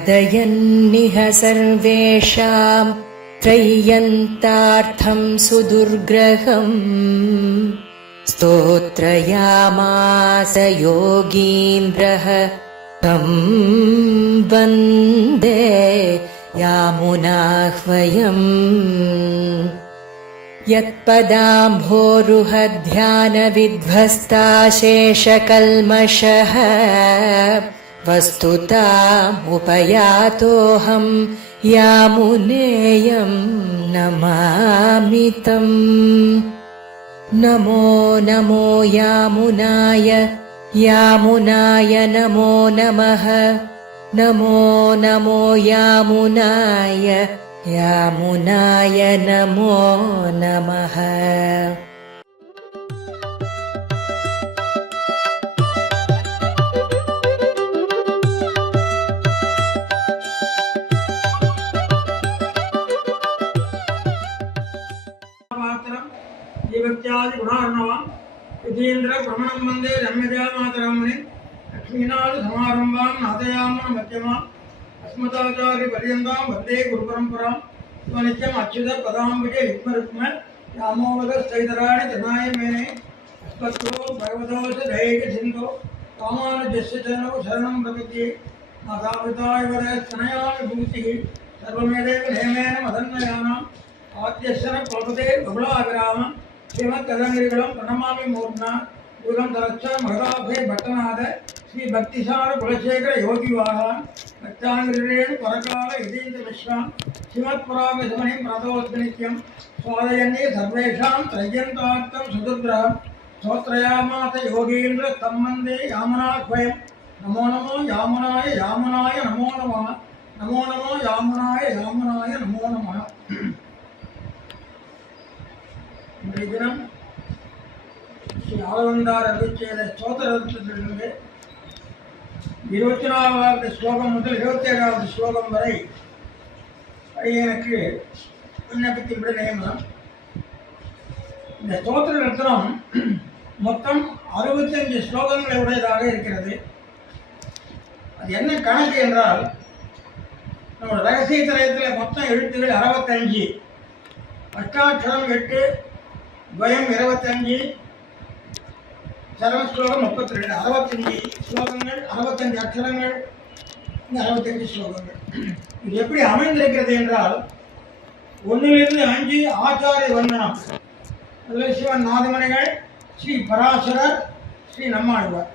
कथयन्निह सर्वेषां त्रय्यन्तार्थं सुदुर्ग्रहम् स्तोत्रयामास योगीन्द्रः तं वन्दे यामुनाह्वयम् यत्पदाम्भोरुहध्यानविध्वस्ताशेषकल्मषः वस्तुतामुपयातोऽहं यामुनेयं नमामि तम्। नमो नमो यामुनाय यामुनाय नमो नमः। नमो नमो यामुनाय यामुनाय नमो नमः। जीवत्यादि गुणार्णवान् यतीन्द्र प्रमणं वन्दे रम्यजा मातरमुनि लक्ष्मीनाथ समारम्भां नाथयामन मध्यमाम् अस्मदाचार्यपर्यन्तां वन्दे गुरुपरम्परां स्वनित्यम् अच्युत पदाम्बुजे युग्मरुक्म व्यामोहतस्थैतराणि तृणाय मेने अस्मद्गुरो भगवतोऽस्य दयैकसिन्धो रामानुजस्य चरणौ शरणं प्रपद्ये मातापिताय वरस्तनया विभूतिः सर्वमेदेव नियमेन मदन्वयानाम् आद्यशर कुलपते बहुलाग्राम श्रीमत्कदंगिरिगुलम प्रणमामि मूर्ना यूगम तरच्च महदाभे भट्टनाथ श्री भक्तिसार कुलशेखर योगिवाहान भक्तांगिरेण परकाल यतीन्द्र विश्वाम श्रीमत्पुराभिसमणि प्रातोद्नित्यं स्वादयन्ये सर्वेषां त्रय्यन्तार्थं सुदुर्ग्रहं स्तोत्रयामास योगीन्द्र तं वन्दे यामुनाह्वयम्। नमो नमो यामुनाय यामुनाय नमो नमः। नमो नमो यामुनाय यामुनाय नमो नमः। இன்றைய தினம் ஸ்ரீ ஆளவந்தார் அருளிச்செய்த ஸ்தோத்திரத்திலிருந்து 24வது ஸ்லோகம் முதல் 27வது ஸ்லோகம் வரை அடியேனுக்கு விண்ணப்பிக்கும்படி நியமனம். இந்த ஸ்தோத்திர ரத்னம் மொத்தம் 65 ஸ்லோகங்களை உடையதாக இருக்கிறது. அது என்ன கணக்கு என்றால், நம்ம ரகசிய திரயத்தில் மொத்தம் எழுத்துகள் 65, அஷ்டாட்சரம் 8, துவயம் 25, சரம ஸ்லோகம் 32, 65 ஸ்லோகங்கள், 65 அக்ஷரங்கள், 65 ஸ்லோகங்கள். இது எப்படி அமைந்திருக்கிறது என்றால், 1லிருந்து 5 ஆச்சாரிய வந்தனம், அதில் சிவன் நாதமணிகள், ஸ்ரீ பராசரர், ஸ்ரீ நம்மாழ்வார்.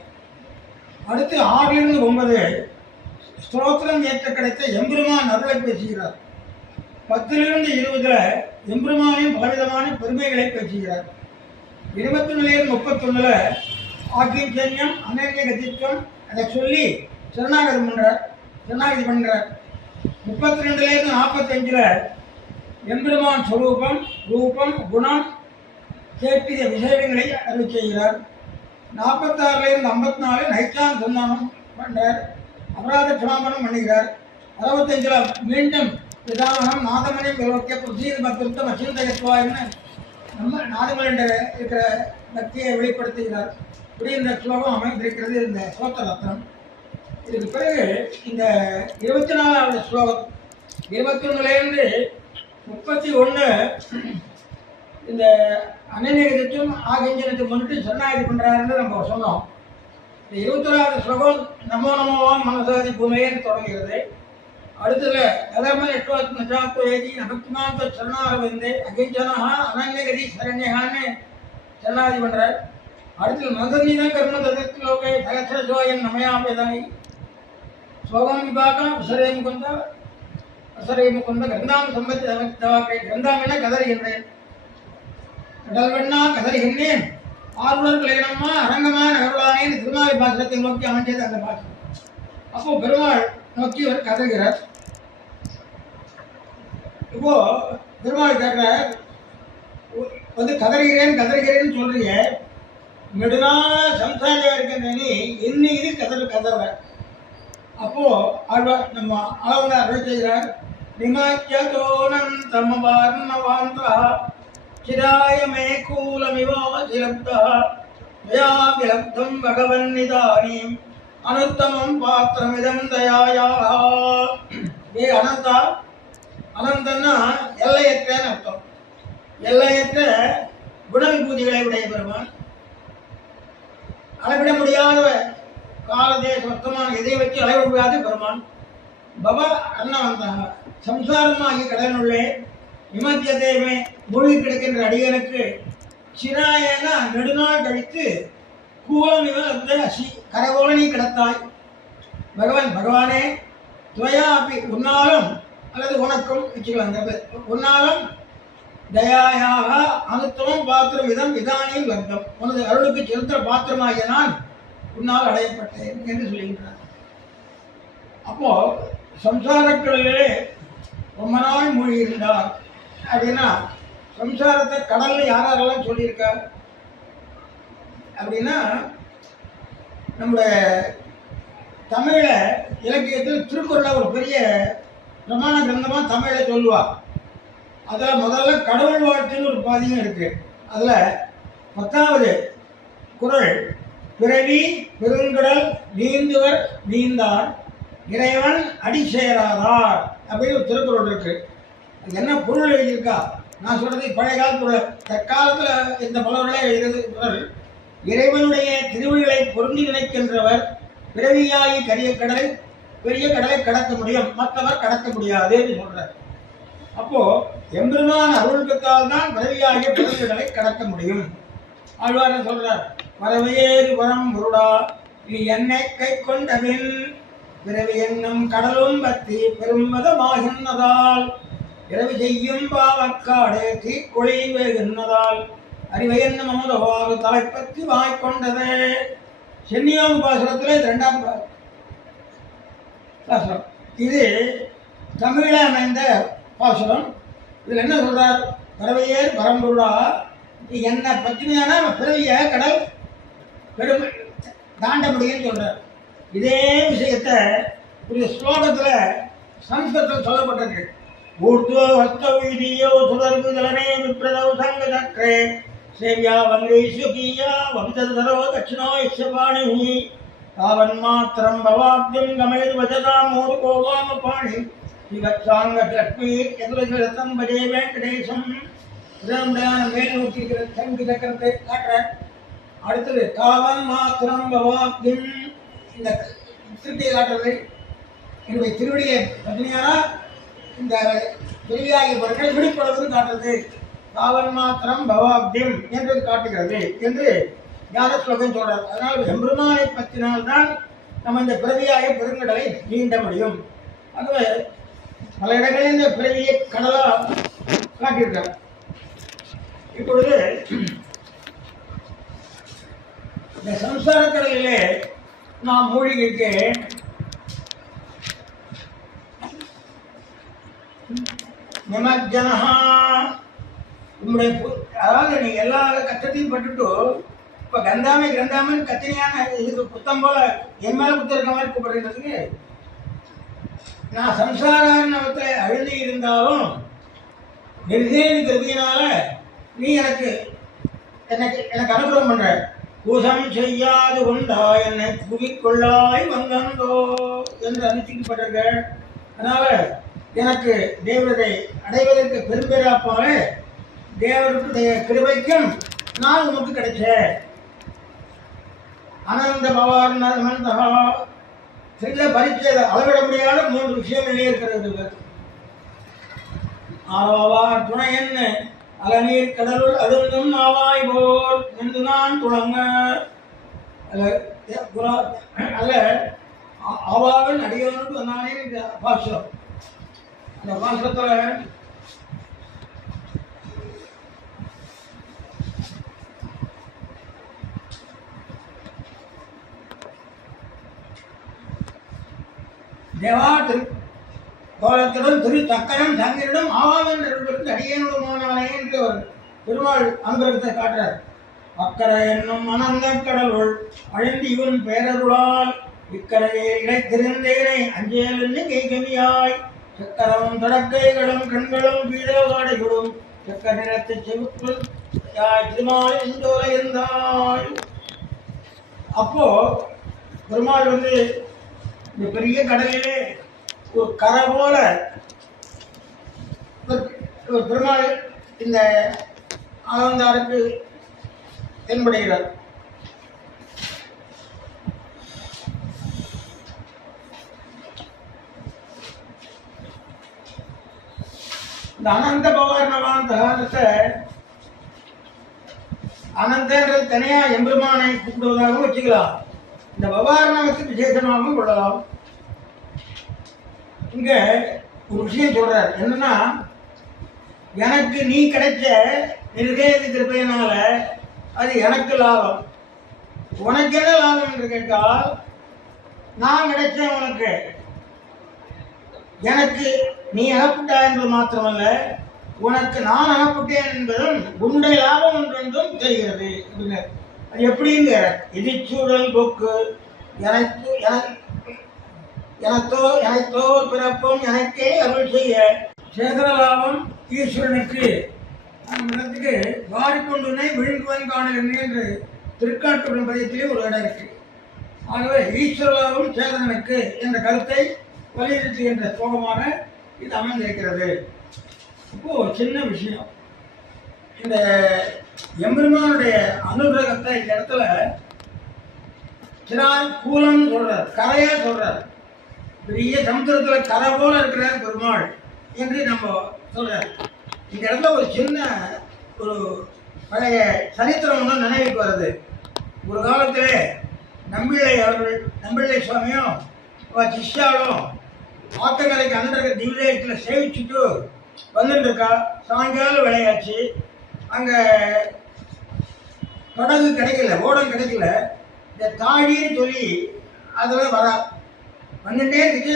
அடுத்து 6லிருந்து 9 ஸ்தோத்திரம் ஏற்ற கிடைத்த எம்பெருமான் அருளை பேசுகிறார். 10லிருந்து 20 எம்பெருமானின் பலவிதமான பெருமைகளை பேசுகிறார். 21லிருந்து 31 ஆக்கிஞ்சன்யம் அனன்ய கதித்வம் அதை சொல்லி சரணாகதி பண்ணுறார். 32லிருந்து 45 எம்பெருமான் ஸ்வரூபம், ரூபம், குணம் கேட்பிய விஷயங்களை அருள் செய்கிறார். 46லிருந்து 54 நைச்சான் சந்தானம் பண்ணுறார், அபராத க்ஷமாபனம் பண்ணுகிறார். 65 மீண்டும் விதானம் நாதமணி விரோக்கிய புசீர் பக்தம் அச்சிந்தயத்வான்னு நம்ம நாதமணி இருக்கிற பக்தியை வெளிப்படுத்துகிறார். இப்படி இந்த ஸ்லோகம் அமைந்திருக்கிறது இந்த ஸ்தோத்திர ரத்னம். இதுக்கு பிறகு இந்த 24வது ஸ்லோகம் 21லிருந்து 31 இந்த அனநிகழ்ச்சும் ஆகிஞ்சனத்துக்கு முன்னிட்டு சரணாகதி பண்ணுறாருன்னு நம்ம சொன்னோம். இந்த 21வது ஸ்லோகம் நமோ நமோவாம் மனசாதி பூமையன்னு தொடங்குகிறது. அடுத்தது நஜாத்வேதி நபக்திமாந்த சரணாரவிந்தே அகிஞ்சனா அனன்யகதி சரண்யகான்னு சரணாதி பண்ணுறார். அடுத்து மகநீத கர்ம ததத்து லோகே சகசரஜோயன் நமயாபேதாயி ஸ்லோகம் விபாகம் அசரே முகுந்த கந்தாம் சம்பத்தி தவாக்கை கந்தாம் என கதறுகின்றேன், கடல் வெண்ணா கதறுகின்றேன், ஆர்வலர் கிளையனம்மா அரங்கமான அருளானேன் திருமாலை பாசனத்தை நோக்கி அமைஞ்சது அந்த பாசனம். அப்போ பெருமாள் நோக்கி அவர் கதறுகிறார். இப்போ பெருமாள் கேட்கிறார், வந்து கதறுகிறேன்னு சொல்றீங்க, நெடுநாள சம்சாரியா இருக்கின்ற நீ இன்னைக்கு கதற. அப்போ ஆழ்வார் நம்ம ஆழ்வார் அருள் செய்கிறார். நிமாச்சோனம் தமவார்ணவாந்தா சிராய மே கூலமிவா சிலப்தா மயா விலப்தம் பகவன் நிதானீம் அனுத்தமம் பாத்திரமிதம் தயாயா. ஏ அனந்தா, அனந்தன்னா எல்லையற்றன்னு அர்த்தம். எல்லையற்ற குணவிபூதிகளை உடைய பெருமான், அளவிட முடியாத காலதேச வர்த்தமான எதை வச்சு அளவிட முடியாத பெருமான். பவ அன்னவந்தா, சம்சாரமாகிய கடனுள்ளே விமத்தியதேமே மூழ்கி கிடக்கின்ற அடியனுக்கு சிராயன நெடுநாள் கழித்து கூலம் இவன் அசி கரகோல நீ கிடத்தாய். பகவானே துவயா அப்படி உன்னாலும் அல்லது உனக்கும் வச்சுக்கலாங்கிறது, உன்னாலும் தயாயாக அனுத்தமும் பாத்திரம் இதம் இதானியும் வர்க்கம், உனது அருளுக்கு செலுத்த பாத்திரமாகிய நான் உன்னால் அடையப்பட்டேன் என்று சொல்லுகின்றார். அப்போ சம்சாரக்களிலே ரொம்ப நாள் மூழ்கி இருந்தார் அப்படின்னா, சம்சாரத்தை கடல்ல யாரெல்லாம் சொல்லியிருக்கார் அப்படின்னா, நம்முடைய தமிழ இலக்கியத்தில் திருக்குறளை ஒரு பெரிய பிரமாண கிரந்தமாக தமிழை சொல்லுவார். அதில் முதல்ல கடவுள் வாழ்த்துன்னு ஒரு பாதியும் இருக்கு. அதில் 10வது குறள், பிறவி பெருங்கடல் நீந்துவர் நீந்தார் இறைவன் அடி சேராதார் அப்படின்னு ஒரு திருக்குறள் இருக்கு. அது என்ன பொருள் எழுதியிருக்கா? நான் சொல்றது பழைய கால பொருள். தற்காலத்தில் இந்த பலவர்களே எழுதுறது குறள். இறைவனுடைய திருவிழிகளை பொருந்தி நினைக்கின்றவர் பிறவியாகி பெரிய கடலை கடக்க முடியும், மற்றவர் கடக்க முடியாதுன்னு சொல்றார். அப்போ எம்பெருமான் அருள் பெற்றால் தான் பிறவியாகிய பெருங்கடலை கடக்க முடியும். ஆழ்வார் சொல்றார், பறவையேறு வரம் முருடா நீ என்னை கை கொண்டபின் பிறவி என்னும் கடலும் பற்றி பெரும்பதமாகின்றதால் இரவி செய்யும் பாவக்காடே தீக்குழி வேகின்றதால் அறிவை என்னும் அமுதவாறு தலைப்பற்றி வாய்க்கொண்டது. சென்னியோம் பாசுரத்திலே 2ஆம் பாசுரம். இது தமிழில் அமைந்த பாசுரம். இதில் என்ன சொல்றார்? பறவையேர் பரம்பொருளா என்னை பற்றியான பிறவிய கடல் பெரும் தாண்ட முடியும்னு சொல்றார். இதே விஷயத்தை ஒரு ஸ்லோகத்தில் சம்ஸ்கிருதத்தில் சொல்லப்பட்டிருக்கு. ஊர்துவ வஸ்தவீதியோ சுதர்புதலனே விப்ரதௌ சங்கதக்ரே சேவ்யா வங்கேஸ்வகீயா வபிததரோ தட்சிணோ யக்ஷபாணிஹி தாவன்மாத்திரம் பவாப்திம் கமேது வஜதா மூர்கோ வாமபாணி விவத்சாங்க லக்ஷ்மி எதுரதம் பஜே வெங்கடேசம். மேல் நோக்கி இருக்கிற சங்கு சக்கரத்தை காட்டுற. அடுத்தது தாவன் மாத்திரம் பவாப்திம், இந்த திருட்டியை காட்டுறது. என்னுடைய திருவடியை பத்னியானா இந்த பெரியாகிய பொருட்கள் விடுப்பளவு காட்டுறது. தாவன் மாத்திரம் பவாப்தியம் என்று காட்டுகிறது என்று ஞான ஸ்லோகம் சொல்றார். அதனால் எம்பெருமானை பற்றினால்தான் நம்ம இந்த பிறவியாகிய பெருங்கடலை நீண்ட முடியும். ஆகவே பல இடங்களில் இந்த பிறவியை கடலா காட்டியிருக்கார். இப்பொழுது இந்த சம்சார கடலிலே நாம் மூழ்கிக்கு நிமஜ்ஜனஹா, உங்களுடைய அதாவது நீ எல்லா கஷ்டத்தையும் பட்டுட்டு இப்போ கந்தாமன் கத்தினியான இதுக்கு குத்தம் போல என் மேலே குத்த இருக்க மாதிரி கூப்பிடுறதுக்கு, நான் சம்சாரத்தை அழுதி இருந்தாலும் நிர்தேவி கருதியினால நீ எனக்கு அனுகிரகம் பண்ற. பூசம் செய்யாது கொண்டா என்னை புகிக்கொள்ளாய் வந்தந்தோ என்று அனுஷ்டிக்கப்பட்டிருக்க. அதனால எனக்கு தேவரை அடைவதற்கு பெரும்பேராப்பாக தேவருடைய கிருபைக்கும் நான் உனக்கு கிடைச்ச. அனந்த பவார்ந்தகா சில பரிச்சேத அளவிட முடியாத 3 விஷயங்களே இருக்கிறது. ஆவார் துணை என்ன அலநீர் கடலுள் அதுவும் ஆவாய் போல் என்று நான் துணங்க. அல்ல ஆவாவன் அடியவனுக்கு நானே இந்த பாசுரம். அந்த பாசுரத்தில் தேவா கோலத்துடன் திரு சக்கரம் சங்கிரிடம் ஆவாவன் இருப்பதற்கு அடியனுடமானானே என்று ஒரு பெருமாள் அனுகிரகத்தை காட்டுறார். அக்கரை என்னும் அனந்த கடலுள் அழிந்து இவன் பேரருளால் இக்கரையை இழைத்திருந்தேனை அஞ்சேலென்று கைகமியாய் சக்கரமும் தொடக்கைகளும் கண்களும் கீழவாடைகளும் சக்க நிறத்து செவுக்கு திருமால் என்றோலை இருந்தாய். அப்போ பெருமாள் வந்து இந்த பெரிய கடலிலே ஒரு கரை போல ஒரு பெருமாள் இந்த ஆனந்தாருக்கு தென்படுகிறார். இந்த அனந்த பவாரணமான தகாரத்தை அனந்தன்றது தனியா எம்பெருமானை கூப்பிடுவதாகவும் வச்சுக்கலாம், இந்த பவாரணத்துக்கு விசேஷமாகவும் கொள்ளலாம். இங்க ஒரு விஷயம் சொல்றார், என்னன்னா எனக்கு நீ கிடைச்ச நிர்வேதி கிருப்பையினால அது எனக்கு லாபம். உனக்கு என்ன லாபம் என்று கேட்டால், நான் கிடைச்சேன் உனக்கு, எனக்கு நீ அகப்பட்டா என்பது மாத்திரமல்ல, உனக்கு நான் அகப்பட்டேன் என்பதும் உன்னுடைய லாபம் ஒன்றென்றும் தெரிகிறது. அது எப்படிங்க, இதிச்சூழல் போக்கு எனத்தோ பிறப்பும் எனக்கே அருள் செய்ய சேதன லாபம் ஈஸ்வரனுக்கு இடத்துக்கு வாரிக்கொண்டுனை விழுங்குவன் காணல் என்று திருக்காட்டுடன் பதியத்திலே ஒரு இடம் இருக்கு. ஆகவே ஈஸ்வர லாபம் சேதனனுக்கு என்ற கருத்தை வலியுறுத்துகின்ற ஸ்லோகமாக இது அமைந்திருக்கிறது. இப்போ சின்ன விஷயம், இந்த எம்பெருமானுடைய அனுகிரகத்தை இந்த இடத்துல சிறார் கூலம் சொல்றார், கரையா சொல்றார். பெரிய சமுத்திரத்துல கரை போல இருக்கிறார் பெருமாள் என்று நம்ம சொல்றார். இந்த இடத்துல ஒரு சின்ன ஒரு பழைய சரித்திரம் ஒன்று நினைவுக்கு வருது. ஒரு காலத்திலே நம்பிள்ளை சுவாமியும் சிஷ்யாலும் ஆத்தங்கரைக்கு அந்தக திவ்யத்தில் சேவிச்சுட்டு வந்துட்டு இருக்கா. சாயங்காலம் விளையாச்சு, அங்கே படகு கிடைக்கல, ஓடம் கிடைக்கல. இந்த தாழின்னு சொல்லி அதில் வந்துட்டே இருந்துச்சு.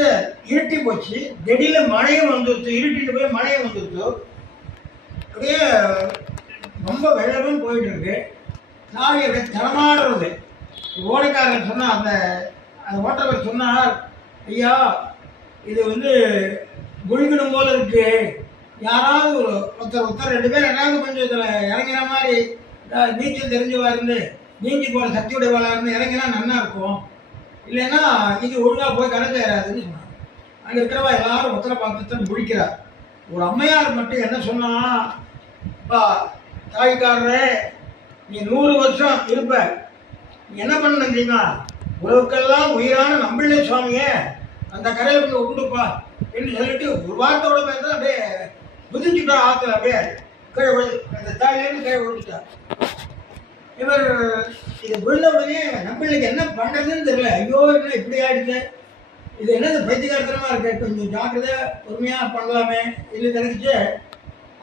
இருட்டி போச்சு, திடீர்னு மழையும் வந்துடுச்சு, இருட்டிட்டு போய் மழையும் வந்துடுச்சு. அப்படியே ரொம்ப வெள்ளமும் போயிட்டு இருக்கு. தாழி அப்படியே தரமாடுறது. ஓடைக்காரன் சொன்னால் அந்த ஓட்டவர் சொன்னார், ஐயா இது வந்து குழிக்கணும் போல இருக்கு, யாராவது ஒருத்தர் 2 பேர் யாராவது கொஞ்சம் இதில் இறங்கிற மாதிரி நீச்சல் தெரிஞ்சவா இருந்து நீஞ்சி போகிற சக்தியுடையவளாக இருந்து இறங்கினா நல்லா இருக்கும், இல்லைன்னா இது ஒழுங்காக போய் கரைஞ்சாராதுன்னு சொன்னாங்க. அங்கே இருக்கிறவா எல்லாரும் ஒருத்தரை பார்த்துட்டு முடிக்கிறார். ஒரு அம்மையார் மட்டும் என்ன சொன்னா, அப்பா தாய்க்காரரே நீ 100 வருஷம் இருப்ப, நீ என்ன பண்ண தெரியுமா, உலகக்கெல்லாம் உயிரான நம்பிள்ளை சுவாமியே அந்த கரையில் போய் உண்டுப்பா என்று சொல்லிட்டு ஒரு வார்த்தையோட பேர் தான் அப்படியே புதிச்சுட்டா. ஆற்றுல அப்படியே கீழே அந்த தாயிலேருந்து கீழே விழுந்துட்டா. இவர் இது விழுந்த உடனே நம்பிள்ளைக்கு என்ன பண்ணுறதுன்னு தெரியல. ஐயோ என்ன இப்படி ஆயிடுச்சு, இது என்னது பைத்தியகாரத்தனமாக இருக்கு, கொஞ்சம் ஜாக்கிரதை பொறுமையாக பண்ணலாமே இல்லை தெரிஞ்சிச்சு.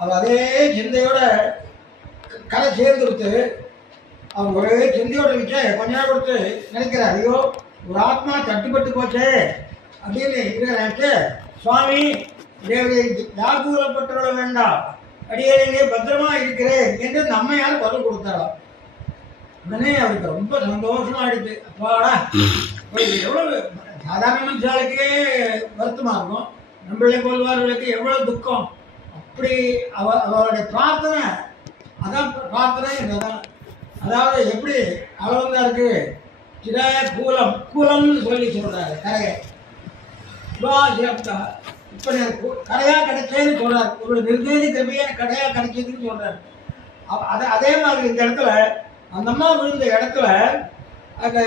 அவர் அதே சிந்தையோட கரை சேர்ந்து கொடுத்து அவர் ஒரே சிந்தையோட இருந்துச்சு. கொஞ்ச நேரம் கொடுத்து நினைக்கிறார், ஐயோ ஒரு ஆத்மா தட்டுப்பட்டு போச்சு அப்படின்னு இருக்கிறாச்சு. சுவாமி யார் கூறப்பட்டுவிட வேண்டாம், அடியே பத்திரமா இருக்கிறேன் என்று நம்மையால் பதில் கொடுத்தாராம். உடனே அவருக்கு ரொம்ப சந்தோஷமா ஆயிடுச்சு. அப்பாடா, எவ்வளவு சாதாரண மனுஷாளுக்கே வருத்தமா இருக்கும், நம்மளே போல்வார்களுக்கு எவ்வளவு துக்கம். அப்படி அவருடைய பிரார்த்தனை, அதான் பிரார்த்தனை என்னதான். அதாவது எப்படி அளவந்தா இருக்கு, சிராய கூலம்னு சொல்லி சொல்றாரு கரையை. இப்ப கரையா கிடைச்சேன்னு சொல்றாரு, ஒரு நிர்ணய கிருபையா கரையா கிடைச்சதுன்னு சொல்றாரு. அதே மாதிரி இந்த இடத்துல அந்த அம்மா விழுந்த இடத்துல அந்த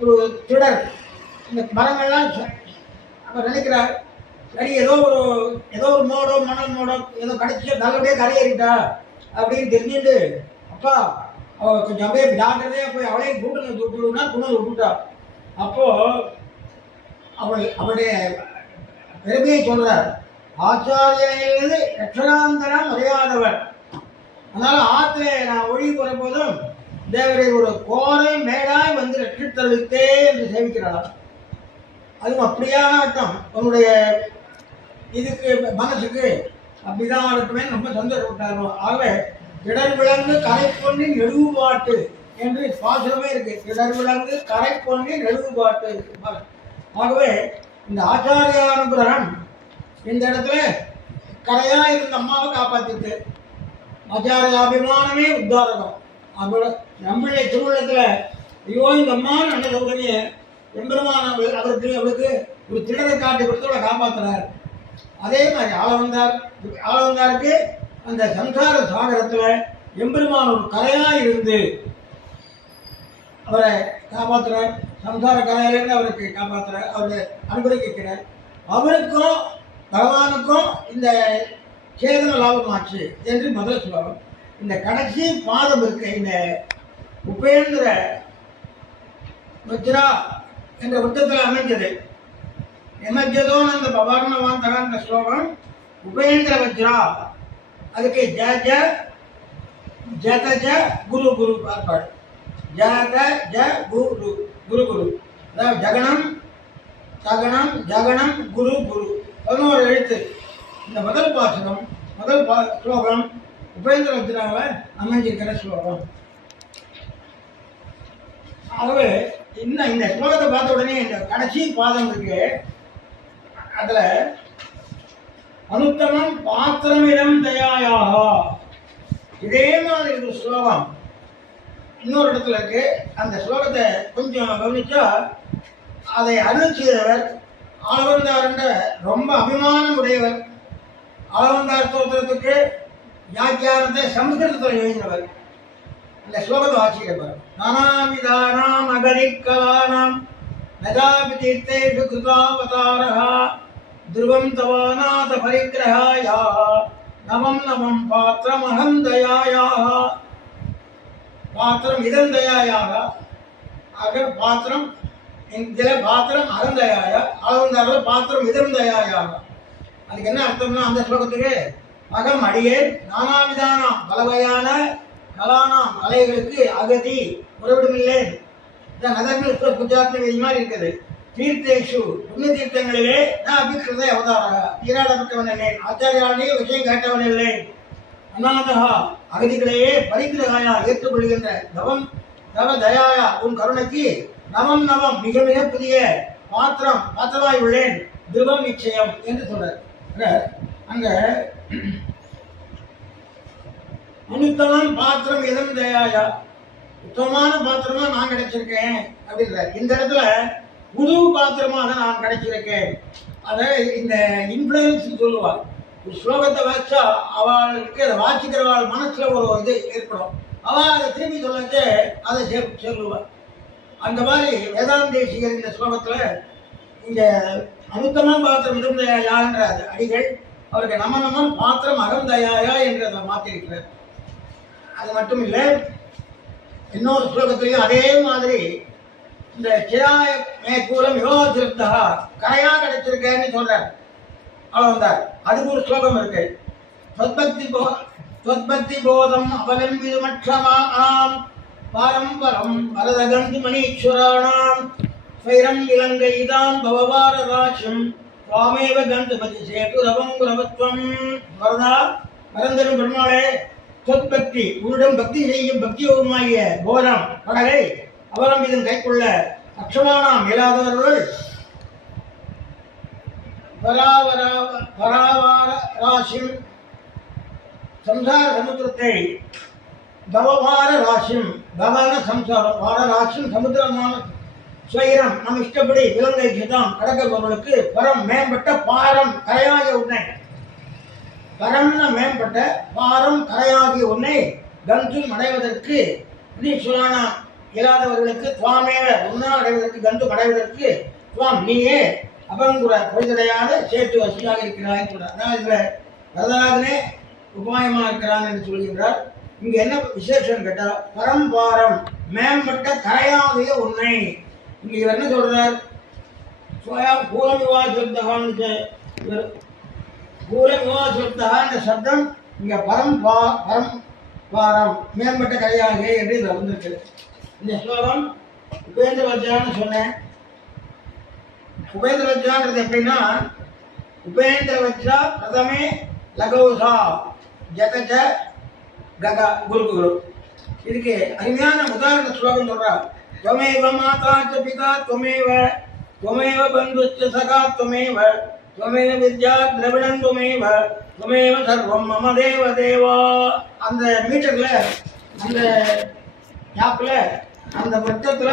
ஒரு திடர், இந்த மரங்கள்லாம் அவர் நினைக்கிறார், சரி ஏதோ ஒரு மோடோ மணல் மோடோ ஏதோ கிடைச்சி நல்லபடியாக கரையேறிட்டா அப்படின்னு தெரிஞ்சுட்டு, அப்பா அவள் கொஞ்சம் அப்படியே டாக்டரே போய் அவளையும் கூட்டணி விட்டுடுனா குணம் விட்டுட்டா. அப்போ அவளுடைய பெருமையை சொல்றார், ஆச்சாரியனிலிருந்து ரட்சணாந்தரம் அறியாதவர். அதனால ஆற்றை நான் ஒழி போற போதும் தேவரை ஒரு கோரை மேடாய் வந்து ரட்சித்தளித்தே என்று சேவிக்கிறார். அதுவும் அப்படியான அர்த்தம் உன்னுடைய இதுக்கு மனசுக்கு அப்படிதான் இருக்குமே ரொம்ப சந்தோஷப்பட்டாரு. ஆகவே இடர் விலங்கு கரை பொன்னின் எழுவுபாட்டு என்று பாசுரமே இருக்கு. இடர் விலங்கு கரை பொன்னின் எழுவுபாட்டு. ஆகவே இந்த ஆச்சாரியானுகிரகம் இந்த இடத்துல கரையா இருந்த அம்மாவை காப்பாத்திட்டு, ஆச்சாரிய அபிமானமே உத்தாரகம். நம்மளுடைய திருவுள்ளத்துல ஐயோ இந்த அம்மான்னு அண்ணன் உடனே எம்பெருமான் அவருக்கு அவளுக்கு ஒரு திடத்தை காட்டி கொடுத்து அவளை காப்பாற்றுறார். அதே மாதிரி ஆளவந்தாருக்கு அந்த சம்சார சாகரத்தில் எம்பெருமான் ஒரு கரையாக இருந்து அவரை காப்பாற்றுறார். சம்சார கரையிலேருந்து அவருக்கு காப்பாற்றுறார், அவரை அனுபவிக்கிறார். அவருக்கும் பகவானுக்கும் இந்த சேதன லாபமாச்சு என்று முதல் சொல்லுவாங்க. இந்த கடைசி பாதம் இருக்க இந்த உபேந்திர வஜ்ரா என்ற வட்டத்தில் அமைஞ்சது. எமஜதோன்னு அந்த பவார்ணவாந்தகாந்த ஸ்லோகம் உபேந்திர வஜ்ரா. அதுக்கு ஜ ஜத ஜ குரு குரு பார்ப்பாடு. ஜத ஜ குரு குரு குரு, அதாவது ஜகனம் தகனம் ஜகனம் குரு குரு 11 எழுத்து. இந்த முதல் பாசனம் முதல் ஸ்லோகம் உபேந்திர வஜ்ராவில் அமைஞ்சிருக்கிற ஸ்லோகம். ஆகவே இன்னும் இந்த ஸ்லோகத்தை பார்த்த உடனே இந்த கடைசி பாதம் இருக்கு, அதுல அனுத்தமம் பாத்திரமிடம் தயாயாக, இதே மாதிரி ஒரு ஸ்லோகம் இன்னொரு இடத்துல இருக்கு. அந்த ஸ்லோகத்தை கொஞ்சம் கவனிச்சா அதை அருள் செய்தவர் ஆளவந்தார் ரொம்ப அபிமானம் உடையவர். ஆளவந்தார் ஸ்தோத்திரத்துக்கு வியாக்கியானத்தை சமஸ்கிருதத்தில் எழுதினவர். அந்த ஸ்லோகத்தை வாசிக்கிறவர் நானாவிதானாம் அகரிக்கலானாம் நதாபி தீர்த்தேஷு கிருதாவதாரः த்ருவம் தவாநாத பரிக்கிரகாயா நவம் நவம் பாத்திரமஹம் தயாயாக. பாத்திரம் இதம் தயாயாக, ஆக பாத்திரம் இதில் பாத்திரம் அகந்தயாய, ஆழ்ந்தாரில் பாத்திரம் இதம் தயாயாக. அதுக்கு என்ன அர்த்தம்னா அந்த ஸ்லோகத்துக்கு அகம் அடியே நானாவிதானாம் பலவகையான கலானாம் கலைகளுக்கு அகதி உறவிடமில்லை. நதங்கள் குஜராத் மாதிரி இருக்குது. தீர்த்தேஷு புண்ணிய தீர்த்தங்களிலே நான் அபிகிருத அவதாராக ஈராடப்பட்டவன் இல்லை, ஆச்சாரியாலே விஷயம் கேட்டவன் இல்லை. அநாதகா அகதிகளையே பரிகிரகாயா ஏற்றுக்கொள்கின்ற தவம் தவ தயாயா உன் கருணைக்கு நவம் நவம் மிக மிக புதிய பாத்திரமாய் உள்ளேன் திருவம் நிச்சயம் என்று சொல்றார். அங்க அனுத்தமம் பாத்திரம் எதுவும் தயாயா, உத்தமமான பாத்திரமா நான் கிடைச்சிருக்கேன் அப்படின்றார். இந்த இடத்துல புது பாத்திரமாக நான் கிடைச்சிருக்கேன். அதை இந்த இன்ஃப்ளூயன்ஸ் சொல்லுவாள். ஒரு ஸ்லோகத்தை வாசிச்சா அவளுக்கு அதை வாசிக்கிறவாள் மனசுல ஒரு இது ஏற்படும். அவள் அதை திரும்பி சொல்லச்சு அதை சொல்லுவாள். அந்த மாதிரி வேதாந்தேசிகர் இந்த ஸ்லோகத்துல இந்த அனுத்தமம் பாத்திரம் இருந்தயா என்ற அடிகள் அவருக்கு நமனமம் பாத்திரம் அகந்தயாயா என்று அதை மாற்றிருக்கிறார். அது மட்டும் இல்லை, இன்னொரு ஸ்லோகத்திலையும் அதே மாதிரி இந்த சிராய மேற்கூலம் யோகா கரையா கிடைச்சிருக்கேன்னு சொல்றார். அவ்வளவுதான். அதுக்கு ஒரு ஸ்லோகம் இருக்கு. ஸ்வத்பக்தி போதம் அவலம்பிதுமட்சமாம் பாரம்பரம் வரதகந்து மணீஸ்வராணாம் ஸ்வைரம் இலங்கைதாம் பவவார ராசியம் சுவாமேவ கந்துபதி சேது ரவம் குரவத்வம். வரதா மறந்தரும் பெருமாளே, சொற்பக்தி உன்னிடம் பக்தி செய்யும் பக்தியோகமாகிய போதம் படகை அவலம்பிதம் கைக்குள்ள அக்ஷமானாம் இயலாதவர்கள் பராவார ராசிம் சம்சார சமுத்திரத்தை பவபார ராசிம் பவன சம்சாரம் வார ராசிம் சமுத்திரமான ஸ்வைரம் நம் இஷ்டப்படி இலங்கை சிதாம் கடற்பவர்களுக்கு பரம் மேம்பட்ட பாரம் கரையாகிய உன்னை, பரம்ன மேம்பட்ட பாரம் கரையாகிய உன்னை கந்தும் அடைவதற்கு நீஸ்வரான இயலாதவர்களுக்கு துவாமேவ உன்னா அடைவதற்கு கந்து அடைவதற்கு துவாம் நீயே அபங்குற பொழுதடையாத சேட்டு வசியாக இருக்கிறாய் சொல்றார். அதான் இதுல வரதராஜனே உபாயமா இருக்கிறான் என்று சொல்கின்றார். இங்க என்ன விசேஷம் கேட்டா பரம்பாரம் மேம்பட்ட கரையாகிய உன்னை. இங்க இவர் என்ன சொல்றார்? பூரமிவாசப்தகான்னு பூரமிவாசப்தகான்ற சப்தம் இங்க பரம் பாரம் மேம்பட்ட கரையாகிய என்று இதில் வந்திருக்கு. இந்த ஸ்லோகம் உபேந்திர வஜ்ரான்னு சொன்னேன். உபேந்திர வஜ்ரான்றது எப்படின்னா, உபேந்திர வஜ்ரா பிரதமே லகௌசா ஜகஜ கக குரு குரு. இதுக்கு அருமையான உதாரண ஸ்லோகம் சொல்றா. त्वमेव माता च पिता त्वमेव त्वमेव बन्धुश्च सखा त्वमेव त्वमेव विद्या द्रविणं त्वमेव त्वमेव सर्वं मम देव देवा. அந்த மீட்டர்ல அந்த ஆப்ல அந்த வட்டத்துல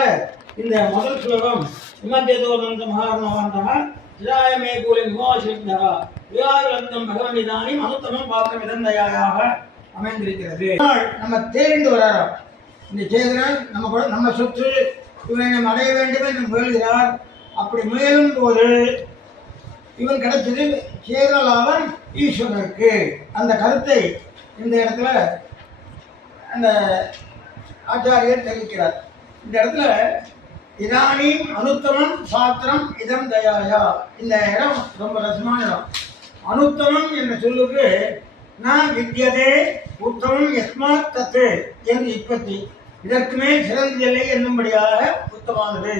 இந்த முதல் ஸ்லோகம் இமஞ்சேதோனந்த மகாரணவாந்தா சிராயமே கூலி விவாசித்தரா வியாரந்தம் பகவனிதானி மனுத்தமம் பார்க்க விதந்தையாக அமைந்திருக்கிறது. நம்ம தேர்ந்து வராராம். இந்த சேகரன் நம்ம கூட நம்ம சொத்து இவனை நம்ம அடைய வேண்டும் என்று முயல்கிறார். அப்படி முயலும் போது இவன் கிடைச்சது சேரலாவன் ஈஸ்வரனுக்கு. அந்த கருத்தை இந்த இடத்துல அந்த ஆச்சாரியர் தெரிவிக்கிறார். இந்த இடத்துல இதானியும் அனுத்தமம் சாத்திரம் இதம் தயாயா. இந்த இடம் ரொம்ப ரசமான இடம். அனுத்தமம் என்ற சொல்லுக்கு நான் வித்தியதே உத்தமம் எஸ்மாத் தத்து என்று இப்பத்தி இதற்கு மேல் சிறந்தில்லை என்னும்படியாக உத்தமானது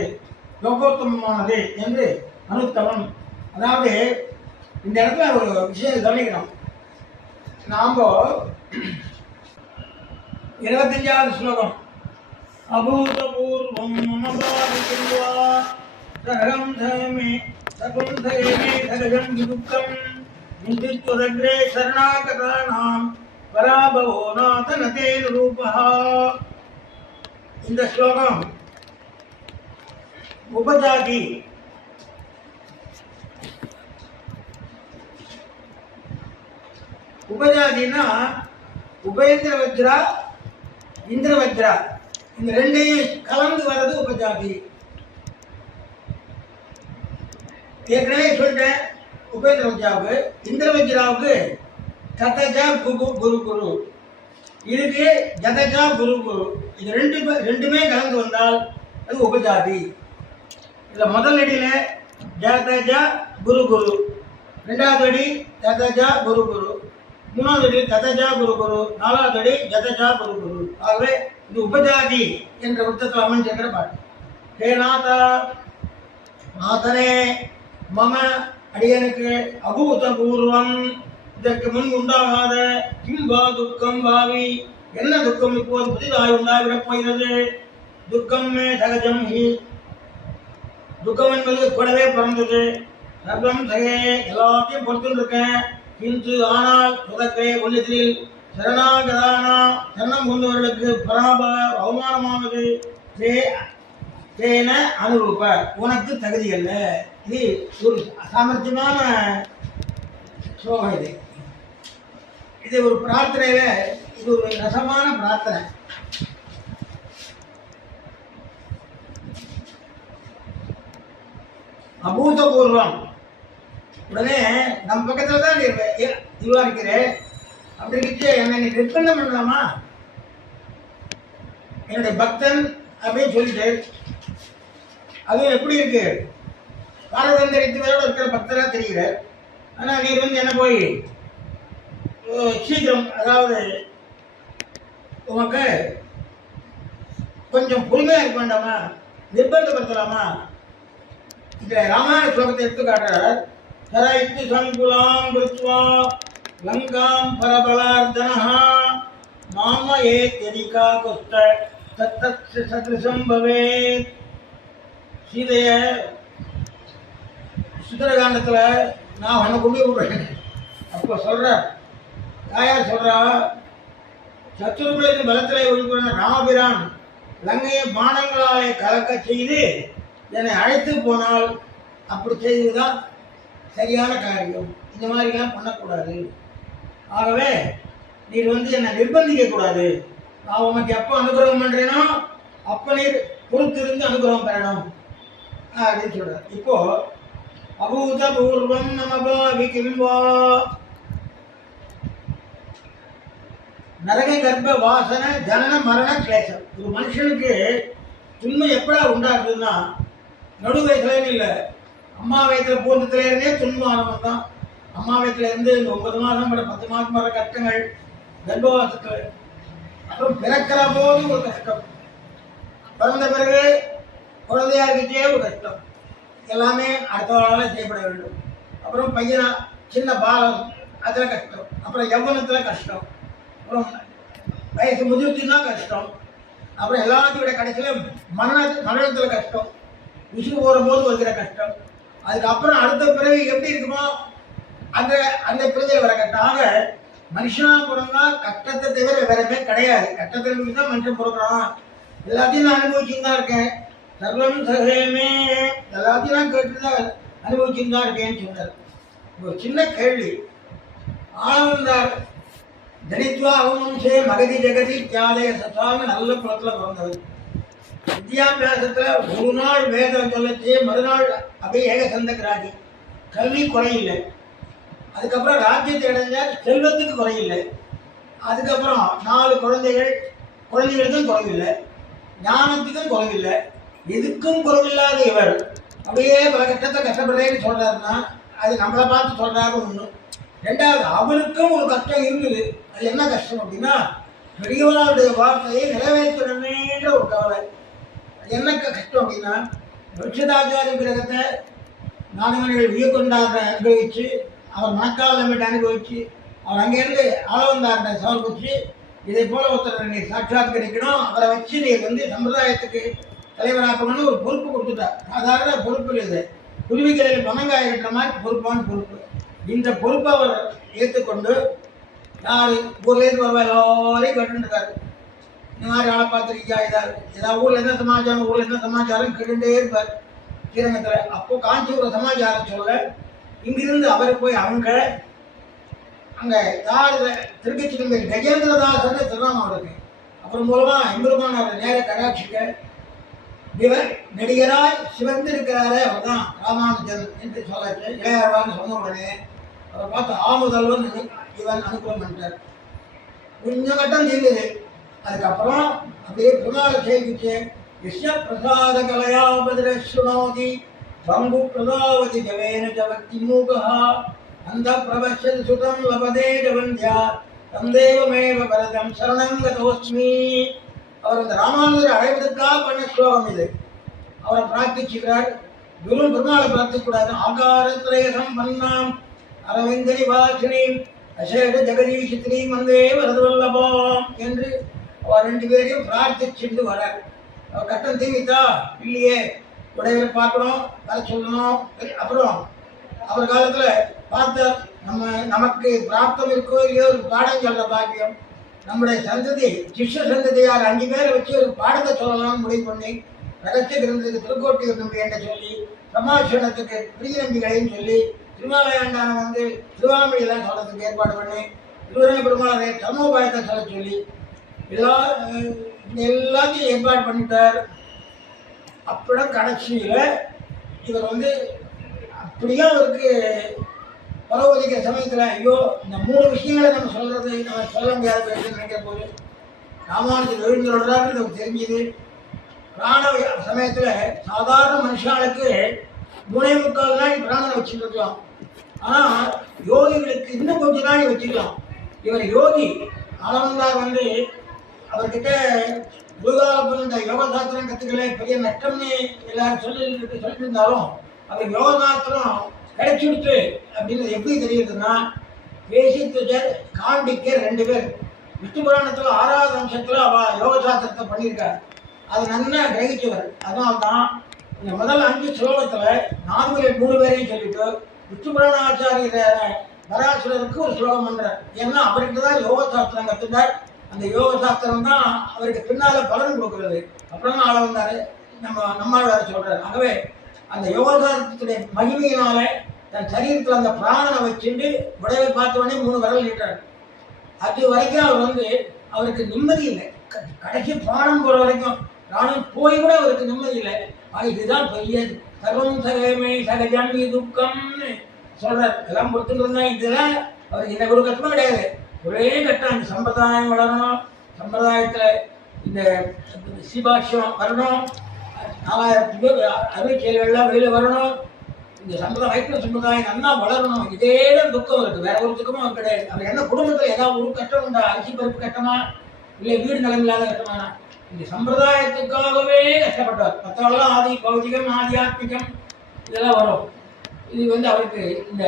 லோகோத்தமமானது என்று அனுத்தமம். அதாவது இந்த இடத்துல ஒரு விஷயம் கவனிக்கணும். நாம் 25வது ஸ்லோகம் அபூதபூர்வம் சரகம் தமே சகும் தயமே சகஜம் துக்கம் முந்தித்வதக்ரே சரணாகதானாம் பராபவோ நாதனதே ரூபா. இந்த ஸ்லோகம் உபஜாதி உபஜாதினா உபேந்திர வஜ்ரா இந்திர வஜ்ரா இந்த ரெண்டையும் கலந்து வர்றது உபஜாதி. ஏற்கனவே சொல்லிட்டேன். உபேந்திர வஜ்ராவுக்கு இந்திர வஜ்ராவுக்கு ததஜா குரு குரு குரு, இதுக்கு ஜதஜா குரு குரு. இது ரெண்டுமே கலந்து வந்தால் அது உபஜாதி. இதில் முதல் அடியில் ஜதஜா குரு குரு, ரெண்டாவது அடி ஜதஜா குரு குரு, மூணாவது அடி ததஜா குரு குரு, நாலாவது அடி ஜதஜா குரு குரு. ஆகவே இது உபஜாதி என்ற வృత్తத்தில் அமைஞ்சிருக்கிற பாட்டு. ஹே நாதா, நாதனே மம அடியனுக்கு அபூதபூர்வம் இதற்கு முன் உண்டாகாத கிம்பா துக்கம் பாவி என்ன துக்கம் இப்போது புதிதாக உண்டாகிவிடப் போகிறது. துக்கம் மே சகஜம் ஹி, துக்கம் என்பது கூடவே பிறந்தது. சர்வம் சகே, எல்லாத்தையும் பொறுத்துருக்கேன். கிந்து ஆனால் சுதக்கே உள்ளத்தில் சரணாகதானா சரணம் கொண்டவர்களுக்கு பராப அவமானமானது தேன அனுரூப உனக்கு தகுதி அல்ல. இது ஒரு சாமர்த்தியமான ஸ்லோகம். இது ஒரு பிரார்த்தனையில இது ஒரு ரசமான பிரார்த்தனை. அபூதபூர்வம் உடனே நம்ம பக்கத்துல தான் இதுவா இருக்கிறேன். அப்படி இருந்துச்சு என்னை நீ நிர்பந்தம் பண்ணலாமா? என்னுடைய பக்தன் அப்படின்னு சொல்லிட்டு அதுவும் எப்படி இருக்கு, காலதந்தரித்துவரோடு இருக்கிற பக்தரா தெரிகிற. ஆனா நீ என்ன போய் சீக்கிரம், அதாவது உமக்கு கொஞ்சம் பொறுமையா இருக்க வேண்டாமா, நிர்பந்தப்படுத்தலாமா? இந்த ராமாயண ஸ்லோகத்தை எடுத்து காட்டுறார். சரைத்து சங்குலாம் கிருத்வா லங்காம் பரபலார்தனஹா மாம ஏத்யதிகா குஸ்த தத்தத் சத்ருசம் பவேத். சீதைய சுந்தரகாண்டத்துல நான் உன்னை கொண்டு விடுறேன். அப்போ சொல்ற தாயார் சொல்றா, சத்துருக்களின் பலத்திலே ஒழிப்புற ராமபிரான் லங்கையை பானங்களாலே கலக்க செய்து என்னை அழைத்து போனால் அப்படி செய்வதுதான் சரியான காரியம். இந்த மாதிரிலாம் பண்ணக்கூடாது. ஆகவே நீர் என்னை நிர்பந்திக்க கூடாது. நான் உனக்கு எப்போ அனுகிரகம் பண்றேனோ அப்ப நீர் பொறுத்திருந்து அனுகிரகம் பெறணும் அப்படின்னு சொல்றார். இப்போ அபூதபூர்வம் நமபாவி கிம்பா நரக கர்ப்ப வாசன ஜனன மரண கிளேசம். ஒரு மனுஷனுக்கு துன்பை எப்படா உண்டாக்குதுன்னா நடு வயசுலன்னு இல்லை, அம்மா வயசுல போன்றதுல இருந்தே துன்பம் ஆரம்பம் தான். அம்மா வயசுல இருந்து இந்த 9 மாதம் வர 10 மாதம் வர கஷ்டங்கள், கர்ப்பவாசத்துல, அப்புறம் பிறக்கிற போது ஒரு கஷ்டம், பிறந்த பிறகு குழந்தையா இருக்கிட்டே ஒரு கஷ்டம், எல்லாமே அடுத்தவர்களால செய்யப்பட வேண்டும். அப்புறம் பையனா சின்ன பாலம் அதுல கஷ்டம், அப்புறம் யௌவனத்துல கஷ்டம், அப்புறம் வயசு முதிர்ச்சின்னா கஷ்டம், அப்புறம் எல்லாத்தையும் விட கடைசியில மரணத்துல கஷ்டம், விசுவு போகும்போது வருகிற கஷ்டம், அதுக்கப்புறம் அடுத்த பிறவி எப்படி இருக்குமோ அந்த அந்த பிறவியில் வர கஷ்டம். ஆக மனுஷனா பிறந்தா கஷ்டத்தை தவிர வேறமே கிடையாது. கஷ்டத்திற்கு தான் மனுஷன் பிறக்கிறான். எல்லாத்தையும் நான் அனுபவிச்சுன்னு தான் இருக்கேன். சர்வம் சகேமே, எல்லாத்தையும் நான் கேட்டு தான் அனுபவிச்சுன்னு தான் இருக்கேன்னு சொன்னார். ஒரு சின்ன கேள்வி. ஆனந்தார் தனித்வா அவமம்சே மகதி ஜெகதி தியாதய சத்தான நல்ல குளத்தில் பிறந்தவர். வித்யாபியாசத்தில் ஒரு நாள் வேதம் சொல்லச்சு, மறுநாள் அப்படியே ஏகசந்தகராகி. கல்வி குறையில்லை. அதுக்கப்புறம் ராஜ்யத்தை அடைஞ்சார், செல்வத்துக்கு குறையில்லை. அதுக்கப்புறம் 4 குழந்தைகளுக்கும் குறைவில்லை, ஞானத்துக்கும் குறைவில்லை, எதுக்கும் குறைவில்லாத இவர் அப்படியே பல கஷ்டத்தை கஷ்டப்படுறேன்னு சொல்றாருன்னா அது நம்மளை பார்த்து சொல்றாரு ஒன்று. ரெண்டாவது, அவருக்கும் ஒரு கஷ்டம் இருக்குது. அது என்ன கஷ்டம் அப்படின்னா, பெரியவர்களுடைய வார்த்தையை நிறைவேற்றணுமேன்ற ஒரு கவலை. அது என்ன கஷ்டம் அப்படின்னா, விருட்சதாச்சாரிய கிரகத்தை நாடுமணிகள் உயர்கொண்டாட அனுபவிச்சு, அவர் மணக்கால் நம்பிட்டு அனுபவிச்சு, அவர் அங்கேருந்து ஆளவந்தார்கிட்ட சமர்ப்பிச்சு, இதை போல ஒருத்தர் நீ சாட்சாத்கரிக்கணும், அவரை வச்சு நீ சம்பிரதாயத்துக்கு தலைவராக்கணும்னு ஒரு பொறுப்பு கொடுத்துட்டார். சாதாரண பொறுப்பு இல்லை, இது குருவிக்கரையில் பணங்காய கட்டுற மாதிரி பொறுப்பான பொறுப்பு. இந்த பொறுப்பை அவர் ஏற்றுக்கொண்டு 4 ஊர்லேருந்து வருவா எல்லாரையும் கட்டுருக்காரு. இந்த மாதிரி ஆளை பார்த்துருக்கியா, ஏதாவது ஊரில் என்ன சமாச்சாரம், ஊரில் என்ன சமாச்சாரம் கேட்டுட்டே இருப்பார் ஸ்ரீரங்கத்தில். அப்போ காஞ்சிபுரம் சமாச்சாரம் சொல்ல இங்கிருந்து அவர் போய் அங்கே யார் திருக்கச்சிதம்பி கஜேந்திரதாசன் திருநாமம் இருக்கு. அப்புறம் மூலமாக எம்பெருமான் அவர் நேர கடாட்சிக்க இவர் நடிகராய் சிவந்து இருக்கிறாரே அவர் தான் ராமானுஜன் என்று சொல்லாச்சு. இளையாழ்வான்னு சொன்ன உடனே அவர் பார்த்து ஆமுதல்வன் இவன் அனுகூலம் பண்ணிட்டார். கொஞ்சம் கட்டம் தீர்ந்தது. அதுக்கப்புறம் அப்படியே பெருமாளை சேவிச்சு, விஷ்ண பிரசாத கலையாபதிரஸ்ருணோதி பங்கு பிரதாவதி ஜவேன ஜவத்தி மூகா அந்த பிரபச்சது சுதம் லபதே ஜவந்தியா தந்தேவமேவ பரதம் சரணம் கதோஸ்மி. அவர் அந்த ராமானுஜரை அடைவதற்காக பண்ண ஸ்லோகம் இது. அவரை பிரார்த்திச்சுக்கிறார். வெறும் பெருமாளை பிரார்த்திக்கூடாது. ஆகாரத்ரேகம் பண்ணாம் அரவிந்தனி வாசினி அசேட ஜெகதீஷித்ரி மந்தே வரதுவல்லபாம் என்று அவர் 2 பேரையும் பிரார்த்திச்சுட்டு வரார். அவர் கட்டம் தீவித்தா இல்லையே, உடையவரை பார்க்கணும், வர சொல்லணும். அப்புறம் அவர் காலத்தில் பார்த்தார், நமக்கு பிராப்தம் இருக்கோ இல்லையோ ஒரு பாடம் சொல்கிற பாக்கியம். நம்முடைய சந்ததி சிஷ்ய சந்ததியார் 5 பேரை வச்சு ஒரு பாடத்தை சொல்லலாம்னு முடிவு பண்ணி ரகசிய கிரந்தத்துக்கு திருக்கோட்டியூர் நம்பி என்று சொல்லி, சமாசனத்துக்கு பிரிய நம்பிகளையும் சொல்லி, திருமாலயாண்டான திருவாமொழியெல்லாம் சொல்றதுக்கு ஏற்பாடு பண்ணி, திருவரங்க பெருமாளை சமோபாயத்தை சொல்ல சொல்லி எல்லாத்தையும் ஏற்பாடு பண்ணிட்டார். அப்புறம் கடைசியில் இவர் அப்படியே அவருக்கு பரவதிக்கிற சமயத்தில் ஐயோ இந்த 3 விஷயங்களை நம்ம சொல்றது நம்ம சொல்ல முடியாத பேச நினைக்கிற போது ராமானுஜர் எழுந்துள்ளாருன்னு நமக்கு தெரிஞ்சுது. பிராண சமயத்தில் சாதாரண மனுஷாளுக்கு 3.25 நாள் பிராணனை வச்சுட்டு இருக்கலாம். ஆனால் யோகிகளுக்கு இன்னும் கொஞ்ச நாள் வச்சுக்கலாம். இவர் யோகி ஆனந்தார் அவர்கிட்ட குருகாலப்பன் இந்த யோக சாஸ்திரம் கற்றுக்கல பெரிய நஷ்டம்னு எல்லாரும் சொல்லிட்டு இருந்தாலும் அவர் யோக சாஸ்திரம் கிடைச்சுடுத்து அப்படின்றது எப்படி தெரியுதுன்னா, பேசித்துஜர் காண்டிக்கர் 2 பேர் விஷ்ணு புராணத்தில் 6வது அம்சத்தில் அவள் யோக சாஸ்திரத்தை பண்ணியிருக்கார். அது நல்லா கிரகிச்சவர். அதனால தான் இந்த முதல் 5 ஸ்லோகத்தில் நான்கு 3 பேரையும் சொல்லிட்டு விஷ்ணு புராணாச்சாரியரான பராசுரருக்கு ஒரு ஸ்லோகம் பண்ணுறார். ஏன்னா அவர்கிட்ட தான் யோக சாஸ்திரம் கற்றுட்டார். அந்த யோக சாஸ்திரம் தான் அவருக்கு பின்னால் பலன் கொடுக்குறது. அப்புறம் தான் ஆள வந்தார் நம்மாழ்வார் சொல்கிறார். ஆகவே அந்த யோக சாஸ்திரத்துடைய மகிமையினால தன் சரீரத்தில் அந்த பிராணனை வச்சுட்டு உடவை பார்த்தவொடனே 3 விரல் நீட்டார். அது வரைக்கும் அவர் அவருக்கு நிம்மதி இல்லை. கடைசி பிராணம் போகிற வரைக்கும் பிராணம் போய் கூட அவருக்கு நிம்மதி இல்லை. இதுதான் பெரிய சர்வம் சகமே சகஜம் துக்கம்னு சொல்கிறார். எல்லாம் பொறுத்துட்டு இருந்தால் இதெல்லாம் அவருக்கு இந்த ஒரு கஷ்டமும் கிடையாது. ஒரே கட்டம் இந்த சம்பிரதாயம் வளரணும், சம்பிரதாயத்தில் இந்த சிபாஷ்யம் வரணும், 4000 அறிவிச்செயல்கள்லாம் வெளியில் வரணும், இந்த வைஷ்ணவ சம்பிரதாயம் நல்லா வளரணும். இதே தான் துக்கம் இருக்குது, வேற ஒரு துக்கமும் அவர் கிடையாது. அவர் என்ன குடும்பத்தில் ஏதாவது ஒரு கஷ்டம் உண்டா, அரிசி பருப்பு கட்டமா இல்லை வீடு நிலம் இல்லாத கட்டமானா, இந்த சம்பிரதாயத்துக்காகவே கஷ்டப்பட்டார். மற்றவெல்லாம் ஆதி பௌதிகம் ஆத்தியாத்மிகம் இதெல்லாம் வரும். இது அவருக்கு இந்த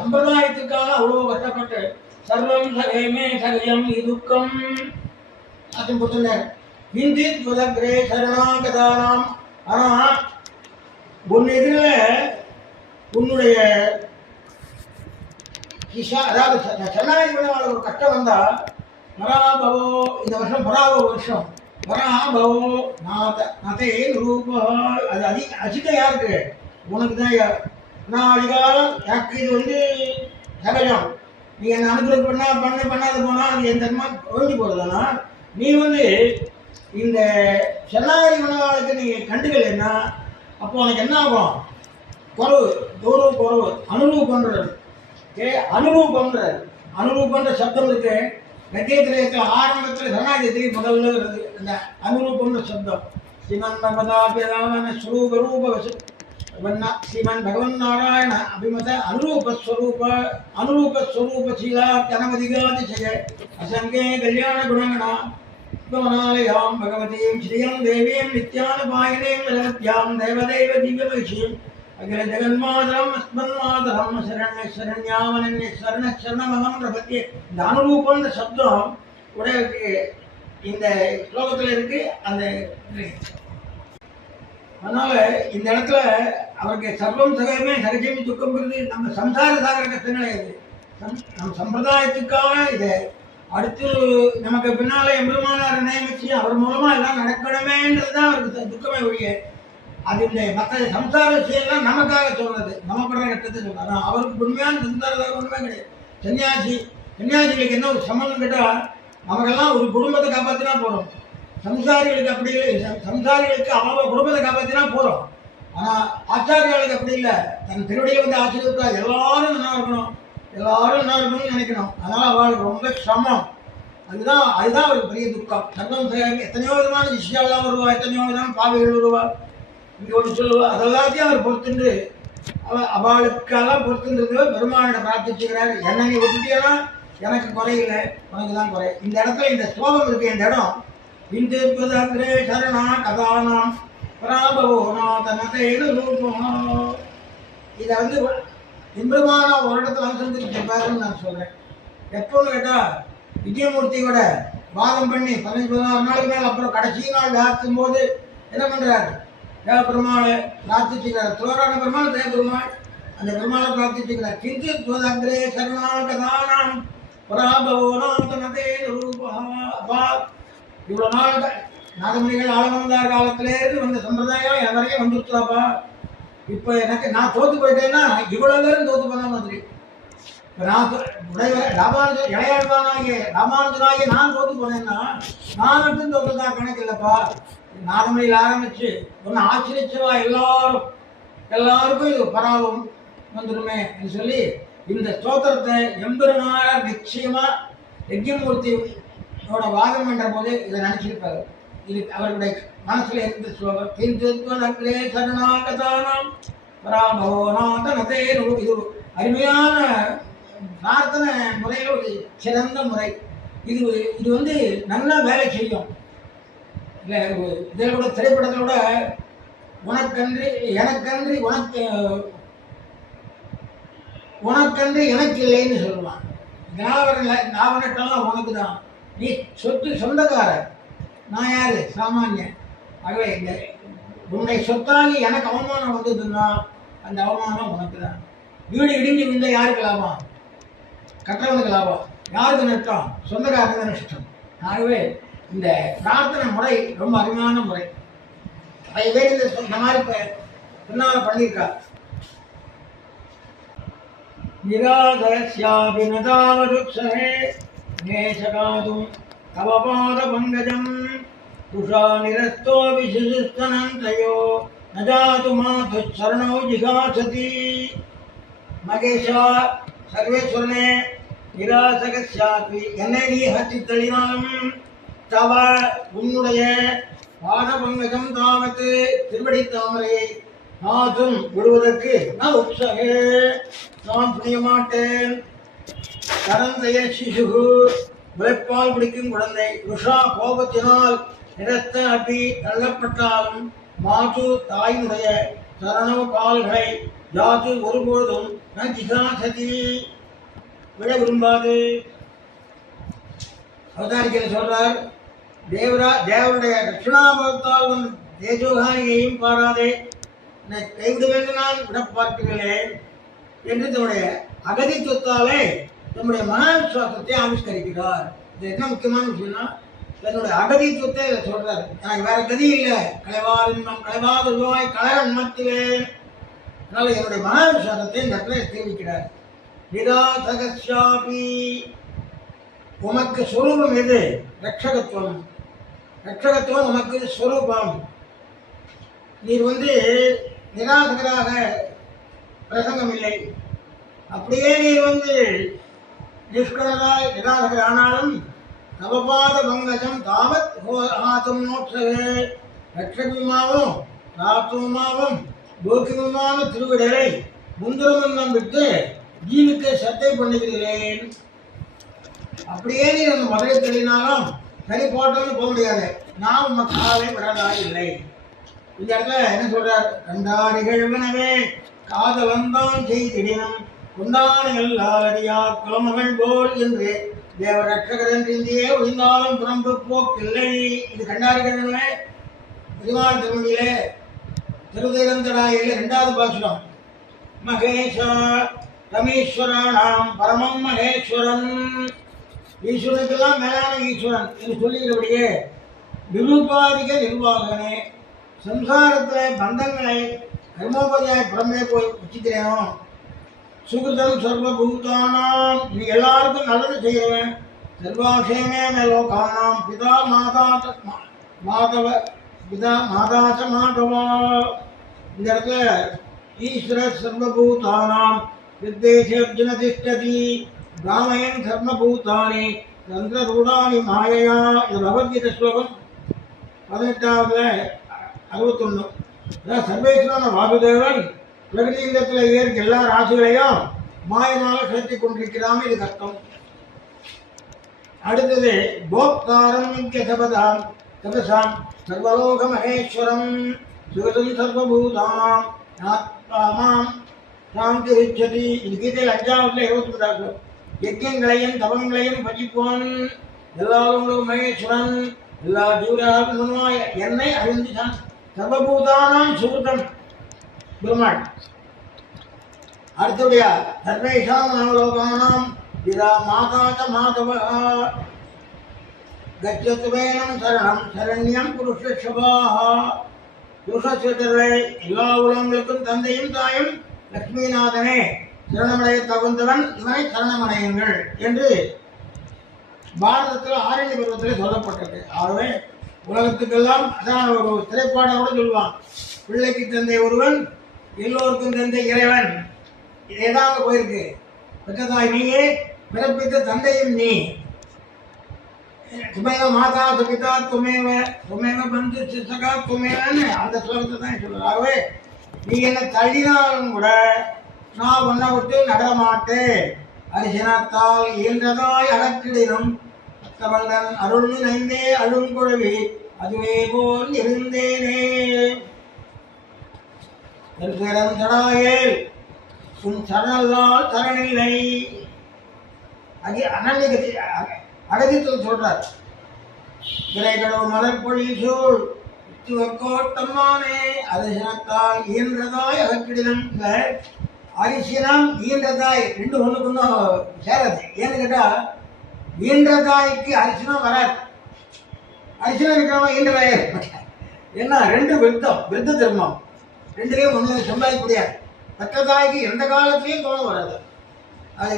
சம்பிரதாயத்துக்காக அவ்வளோ கஷ்டப்பட்டு சர்வம் சகமே சகஜம் இதுக்கம் அதுவும் கொடுத்துருந்தார். ஹிந்தி துவதக்ரே சரணாகதானாம். ஆனால் உன் எதிரில் உன்னுடைய அதாவது சரணாகி ஒரு கஷ்டம் வந்தால் மராபவோ, இந்த வருஷம் பராபவ வருஷம், பராபவோ நதே ரூபா. அது அசிட்டம் யாருக்கு? உனக்கு தான். நான் அதிகாரம் எனக்கு இது வந்து சகஜம். நீ என்ன அனுகிரகம் பண்ணாத போனால் அது என் தன்மா ஒழிஞ்சு போகிறதுனா நீ வந்து இந்த சென்னாரி மனவாளுக்கு நீ கண்டுக்கலைன்னா அப்போ உனக்கு என்ன ஆகும்? குறவு, கௌரவ குறவு. அனுரூபன்றது அனுரூபன்ற சப்தம் இருக்கு. கத்தியத்தில் இருக்க ஆரம்பத்தில் சரணாகத்தில் முதல்ல வருது அந்த அனுரூபன்ற சப்தம். ஸ்ரீமன் பகவதாபிராமன ஸ்வரூப ரூப ஸ்ரீமன் பகவன் நாராயண அபிமத அனுரூபஸ்வரூபசீலா ஜனமதிகாதிசய அசங்கே கல்யாண குணங்கணா பவனாலயாம் பகவதீம் ஸ்ரீயம் தேவீம் நித்யானுபாயினீம் நிரத்யாம் தேவதேவ திவ்யமகிஷீம் அகில ஜெகன்மாதரம் அஸ்மன்மாதரம் சரண்யாமனன்ய சரணமகம் பிரபத்திய. இந்த அனுரூபன்ற சப்தம் உடைய இந்த ஸ்லோகத்தில் இருக்கு. அந்த அதனால இந்த இடத்துல அவருக்கு சர்வம் சகமே சகஜமி துக்கம்ங்கிறது நம்ம சம்சார சாகர கஷ்டம் கிடையாது. நம்ம சம்பிரதாயத்துக்காக இதை அடுத்து நமக்கு பின்னால எம்பெருமானார் நியமிச்சு அவர் மூலமா எல்லாம் நடக்கணுமேன்றது தான் அவருக்கு துக்கமே ஒழிய அது இந்த மற்ற சம்சார விஷயம்லாம் நமக்காக சொல்றது, நம்ம படுற கட்டத்தை சொல்றாரு. அவருக்கு உண்மையான சம்சாரதாக ஒன்றுமே கிடையாது. சன்னியாசிகளுக்கு என்ன ஒரு சம்மந்தம் கேட்டால் நமக்கெல்லாம் ஒரு குடும்பத்தை காப்பாற்றினா போகிறோம். சம்சாரிகளுக்கு அப்படி இல்லை. சம்சாரிகளுக்கு அவங்க குடும்பத்தை காப்பாற்றினா போகிறோம். ஆனால் ஆச்சாரியாளுக்கு அப்படி இல்லை. தன் திருவடியை வந்து ஆச்சரியப்பா எல்லாரும் நல்லா இருக்கணும்னு நினைக்கணும். அதனால் அவளுக்கு ரொம்ப சிரமம். அதுதான் அவருக்கு பெரிய துக்கம். சர்வம் எத்தனையோ விதமான விஷயம்லாம் வருவா, எத்தனையோ விதமான பாவைகள் வருவா, இங்கே ஒன்று சொல்லுவா. அதெல்லாத்தையும் அவர் பொறுத்துண்டு அவளுக்கெல்லாம் பொறுத்துன்றது பெருமானிட பிரார்த்திச்சுக்கிறார். என்னை நீ விட்டுட்டியனா எனக்கு குறையில்லை, உனக்கு தான் குறை. இந்த இடத்துல இந்த ஸ்லோகம் இருக்கு. இந்த இடம் இந்திருப்பதே சரணா கதானாம் பராபவோனா தனதேன ரூபமா. இதை வந்து இன்பமான ஒரு இடத்துல அனுசரிச்சிருப்பாருன்னு நான் சொல்கிறேன். எப்போன்னு கேட்டால் விஜயமூர்த்தியோட வாதம் பண்ணி 15-16 நாளுக்கு மேலே அப்புறம் கடைசி நாள் வியாசிக்கும் போது என்ன பண்ணுறாரு? தேவபெருமாளை பிரார்த்திச்சுக்கிறார். தோரான பெருமாள் தேவபெருமாள் அந்த பெருமாளை பிரார்த்திச்சுக்கிறார். கிஞ்சித்வதக்ரே சரணாகதானாம் பராபவோனாம் தனதேன ரூபா. அப்பா இவ்வளோ நாள் நாதமணிகள் ஆளவந்தார் காலத்திலேருந்து வந்த சம்பிரதாயம் என் வரையும் வந்துருச்சாப்பா. இப்போ நான் தோற்று போயிட்டேன்னா இவ்வளோ பேரும் தோற்று போன மாதிரி. இப்போ நான் ராமானுஜனாகிய நான் தோற்று போனேன்னா நான் மட்டும் தோற்றுதான் கணக்கு இல்லைப்பா. நாதமணியில் ஆரம்பித்து ஒன்று ஆச்சரிச்சவா எல்லாருக்கும் இது பராபம் வந்துடுமே சொல்லி இந்த ஸ்தோத்திரத்தை எம்பெருமானார் நிச்சயமாக யஜ்ஞமூர்த்தியோட வாதம் என்ற போது இதை நினச்சிருப்பாரு. இது அவருடைய மனசுல இருந்த ஸ்லோகம். கிஞ்சித்வதக்ரே சரணாகதானாம் பராபவோநாதனதே. இது அருமையான பிரார்த்தனை முறையில் ஒரு சிறந்த முறை. இது வந்து நல்லா வேலை செய்யும். இல்லை இதில் கூட திரைப்படத்தோட உனக்கன்றி எனக்கு இல்லைன்னு சொல்லுவான். நாவனட்டெல்லாம் உனக்கு தான், நீ சொந்தக்காரர், நான் யாரு சாமானியன். ஆகவே இந்த உன்னுடைய சொத்தாகி எனக்கு அவமானம் வந்ததுன்னா அந்த அவமானம் உனக்கு தான். வீடு இடிஞ்சு விழுந்த யாருக்கு லாபம்? கற்றவனுக்கு லாபம். யாருக்கு நஷ்டம்? சொந்தக்காரங்க நஷ்டம். ஆகவே இந்த பிரார்த்தனை முறை ரொம்ப அருமையான முறை. அது வேறு இந்த மாதிரி பின்னால் பண்ணியிருக்கா. நிராதஸ்யாபினதாவதுக்ஷரே நேசகாதும் தவபாத பங்கஜம் துஷா நிரஸ்தோ விசிஷ்டனந்தயோ நஜாது மாது சரணோ ஜிகாசதி. மகேஷா சர்வேஸ்வரனே நிராசகஸ்யாபி, என்னை நீ ஹத்தி தள்ளினாலும் தவ உன்னுடைய பாதபங்கஜம் தாவத்து திருவடி தாமரையை நாதும் விடுவதற்கு நான் உற்சகே நான் புரிய மாட்டேன். கரந்தைய சிசுகு விளைப்பால் பிடிக்கும் குழந்தை ருஷா கோபத்தினால் நிறத்த அபி தள்ளப்பட்டாலும் மாது தாயினுடைய சரண கால்களை ஜாது ஒருபொழுதும் நஜிகாசதி விட விரும்பாது. அவதாரிக்கை சொல்றார், தேவருடைய தட்சிணாபத்தால் வந்து தேஜோகாரியையும் பாராதே கைவிடுமென்று நான் விட பார்க்கிறேன் என்று தன்னுடைய அகதித்துவத்தாலே நம்முடைய மன விசுவாசத்தை ஆவிஷ்கரிக்கிறார். இது என்ன முக்கியமான விஷயம்னா, தன்னுடைய அகதித்துவத்தை சொல்றாரு. எனக்கு வேற கதி இல்லை, கலைவார் இன்பம் கலைவாத ரூபாய் கலரன் மத்துவேன். அதனால என்னுடைய மகாவிசாரத்தை இந்த இடத்துல தெரிவிக்கிறார். நிராசகஸ்யாபி, உமக்கு சொரூபம் எது? ரட்சகத்துவம். ரட்சகத்துவம் உமக்கு சொரூபம். நீர் நிராசகராக பிரசங்கம் இல்லை. அப்படியே நீர் நிஷ்கலராய் நிராசகர் ஆனாலும் நவபாத பங்கஜம் தாமத் ஆத்தும் நோட்சவே, ரட்சகமாவும் ராத்துவமாவும் போக்கியமான திருவிடலை முந்திரமன்னம் விட்டு ஜீவிக்க சத்தை பண்ணுகிறேன். அப்படியே நீ அந்த மதுரை தெளினாலும் சரி போட்டோன்னு போக முடியாது. நான் மக்காவை விடதாக இல்லை. இந்த இடத்துல என்ன சொல்றார்? கண்டா நிகழ்வனவே காதலந்தான் செய்திடினும் குந்தானிகள் லாலடியார் குலமகள் போல் என்று தேவ ரட்சகர் என்று இந்தியே ஒழிந்தாலும் புறம்பு போக்கில்லை. இது கண்டாரிகழ்வனவே பெருமாள் திருமொழியிலே திருதேரந்தடாயிலே 2வது பாசுரம். மகேஷ ரமேஸ்வரானாம் பரமம் மகேஸ்வரன், ஈஸ்வரனுக்கெல்லாம் மேலான ஈஸ்வரன் என்று சொல்லுகிறபடியே நிருபாதிக நிர்வாகனே, சம்சாரத்தில் பந்தங்களை கர்மோபதியாய புறமே போய் வச்சுக்கிறேனோ, சுகிருதம் சர்வபூதானாம், நீ எல்லாருக்கும் நல்லது செய்கிறவன், சர்வாசேமே மேலோகானாம் பிதா மாதவ பிதா மாதாச்ச மாதவா. இந்த இடத்துல ஈஸ்வர சர்வபூதானாம் வித்தேஷர்ஜுன திஷ்டதி பிராமயன் சர்வபூதானி தந்திரூடானி மாயையா. இது பகவத்கீதை ஸ்லோகம் 18வது 61. அதான் சர்வேஸ்வரன வாசுதேவன் பிரகதீந்தத்தில் ஏற்க எல்லா ராசிகளையும் மாயனால செலுத்திக் கொண்டிருக்கிறான். இது கஷ்டம். அடுத்தது போக்தாரம் சபதாம் தபசாம் சர்வலோக மகேஸ்வரம் சுகதம் சர்வபூதானாம் ஆத்மாம் சாந்தி ரிச்சதி. இது கீதையில் 5வது 23வது. யஜ்யங்களையும் தவங்களையும் பஜிப்போன் எல்லாரும் மகேஸ்வரன், எல்லா ஜீவராக என்னை அறிந்துதான் சர்வபூதானாம் சுகிருதம் பெருமாள். அடுத்தபடிய சர்வேஷாம் அவலோகானாம் பிதா மாதாச்ச மாதவ கச்சத்வேனம் சரணம் சரண்யம் புருஷஸ்வபாஹ. புருஷஸ்வதரை எல்லா உலகங்களுக்கும் தந்தையும் தாயும் லக்ஷ்மிநாதனே, சரணமடைய தகுந்தவன் இவனை சரணமடையுங்கள் என்று பாரதத்தில் ஆரண்ய பருவத்தில் சொல்லப்பட்டது. ஆகவே உலகத்துக்கெல்லாம் அதான் ஒரு திரைப்பாடோட சொல்லுவான், பிள்ளைக்கு தந்தை ஒருவன் எல்லோருக்கும் தந்தை இறைவன். ஏதாவது போயிருக்கு. பெற்றதாய் நீயே, பிறப்பித்த தந்தையும் நீ. துமேவ மாதா சுபிதா துமேவ துமேவ பந்து சிசகா துமேவன்னு அந்த ஸ்லோகத்தை தான் சொல்லுவார். ஆகவே நீ என்னை தள்ளினாலும் கூட நான் உன்னை விட்டு நகர மாட்டேன். அரிசனத்தால் இயன்றதாய் அகற்றிடினும் அத்தவங்கன் அருள் நைந்தே அருள் குழவி அதுவே போல் இருந்தேனே. தடாயேல் உன் சரணல்லால் சரணில்லை. அனன்யகதி அகதித்துவம் சொல்றார். திரைக்கடவு மலர்பொழி சூழ் கோட்டம்மானே அரிசனத்தால் இயன்றதாய் அகற்றிடினும். அரிசினம் ஈன்றதாய் 2 ஒன்றுக்கும் சேராது. ஏன்னு கேட்டால் ஈன்றதாய்க்கு அரிசினம் வராது. அரிசினம் இருக்கிறவங்க ஈன்றதாயே ஏன்னா 2 விருத்த தர்மம், 2லையும் ஒன்று சம்பாதிக்கக்கூடியாது. பெற்றதாய்க்கு எந்த காலத்திலையும் கோபம் வராது. அது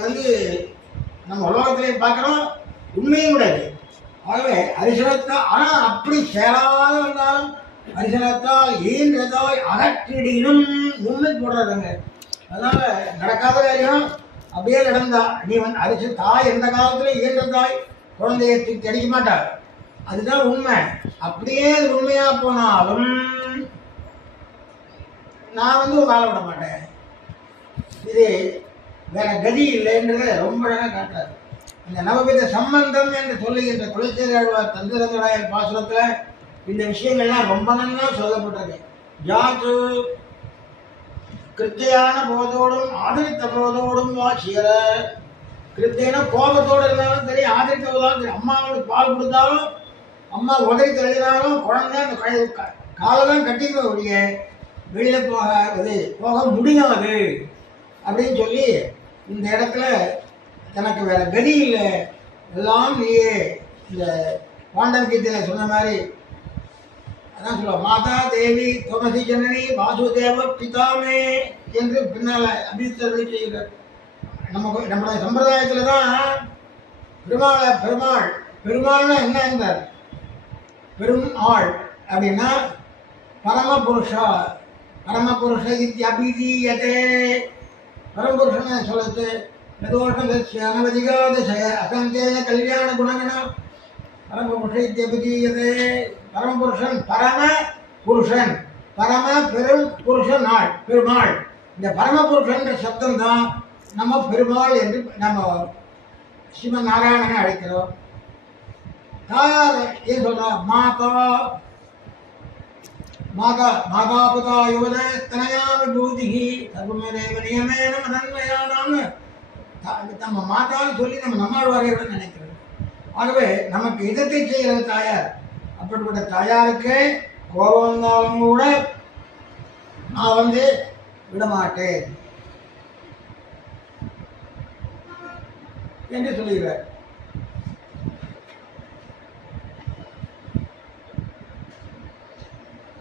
நம்ம உலகத்திலையும் பார்க்குறோம், உண்மையும் கூடாது. ஆகவே அரிசனத்தால், ஆனால் அப்படி சேராத வந்தாலும் அரிசனத்தால் ஈன்றதாய் அகற்றிடினும் உண்மை போடுறாருங்க. அதனால நடக்காத காரியம் அப்படியே நடந்தா நீ அரிசி தாய் எந்த காலத்துல இயன்ற தாய் குழந்தைய அடிக்க மாட்டார். அதுதான் உண்மை. அப்படியே உண்மையா போனாலும் நான் வாழ விட மாட்டேன். இது வேற கதி இல்லைன்றத ரொம்ப அழகாக காட்டாரு. இந்த நவவித சம்பந்தம் என்று சொல்லுகின்ற குலச்சேரியாழ்வார் தந்திரங்களாயர் பாசுரத்துல இந்த விஷயங்கள்லாம் ரொம்ப நல்லா சொல்லப்பட்டது. ஜாத்து கிருத்தியான போதோடும் ஆதரித்த போதோடும் வாசியர. கிருத்தியான கோபத்தோடு இருந்தாலும் சரி, ஆதரித்த போதாலும் சரி, அம்மாவுக்கு பால் கொடுத்தாலும் அம்மா உதவி தள்ளினாலும் குழந்தை அந்த காலெல்லாம் கட்டிக்க ஒழிய வெளியில போக முடியாது அப்படின்னு சொல்லி இந்த இடத்துல தனக்கு வேற கதி இல்லை, எல்லாம் நீயே இந்த பாண்டவ கீதையில சொன்ன மாதிரி அதான் சொல்லுவோம், மாதா தேவி துவமசி ஜனனி வாசுதேவ பிதாமே என்று பின்னால அபித்தர்களை செய்கிறார். நம்முடைய சம்பிரதாயத்துல தான் பெருமாள்னா என்ன என்றார்? பெரும் ஆள் அப்படின்னா பரமபுருஷ இத்தியபிதீயதே. பரமபுருஷன் சொல்லுது அனவதிகாதிசய அசந்தேய கல்யாண குணகண பரமபுருஷ இத்தியபிதீயதே. பரமபுருஷன் பரம பெரும் புருஷன் ஆள் பெருமாள். இந்த பரமபுருஷன்ற சப்தம் தான் நம்ம பெருமாள் என்று நம்ம ஸ்ரீமன் நாராயணனை அழைக்கிறோம். தாயார் ஏன் சொல்றா? மாதாபிதா யுவத தனயா விபூதிகி சர்வமேவ நியமேன மதன்மயானான்னு நம்ம மாதான்னு சொல்லி நம்ம நம்மாழ்வாரையோட நினைக்கிறோம். ஆகவே நமக்கு இதத்தை செய்கிறது தாயார். அப்படிப்பட்ட தாயாருக்கு கோபம் வந்தாலும் கூட நான் விடமாட்டேன் என்று சொல்லுகிறார்.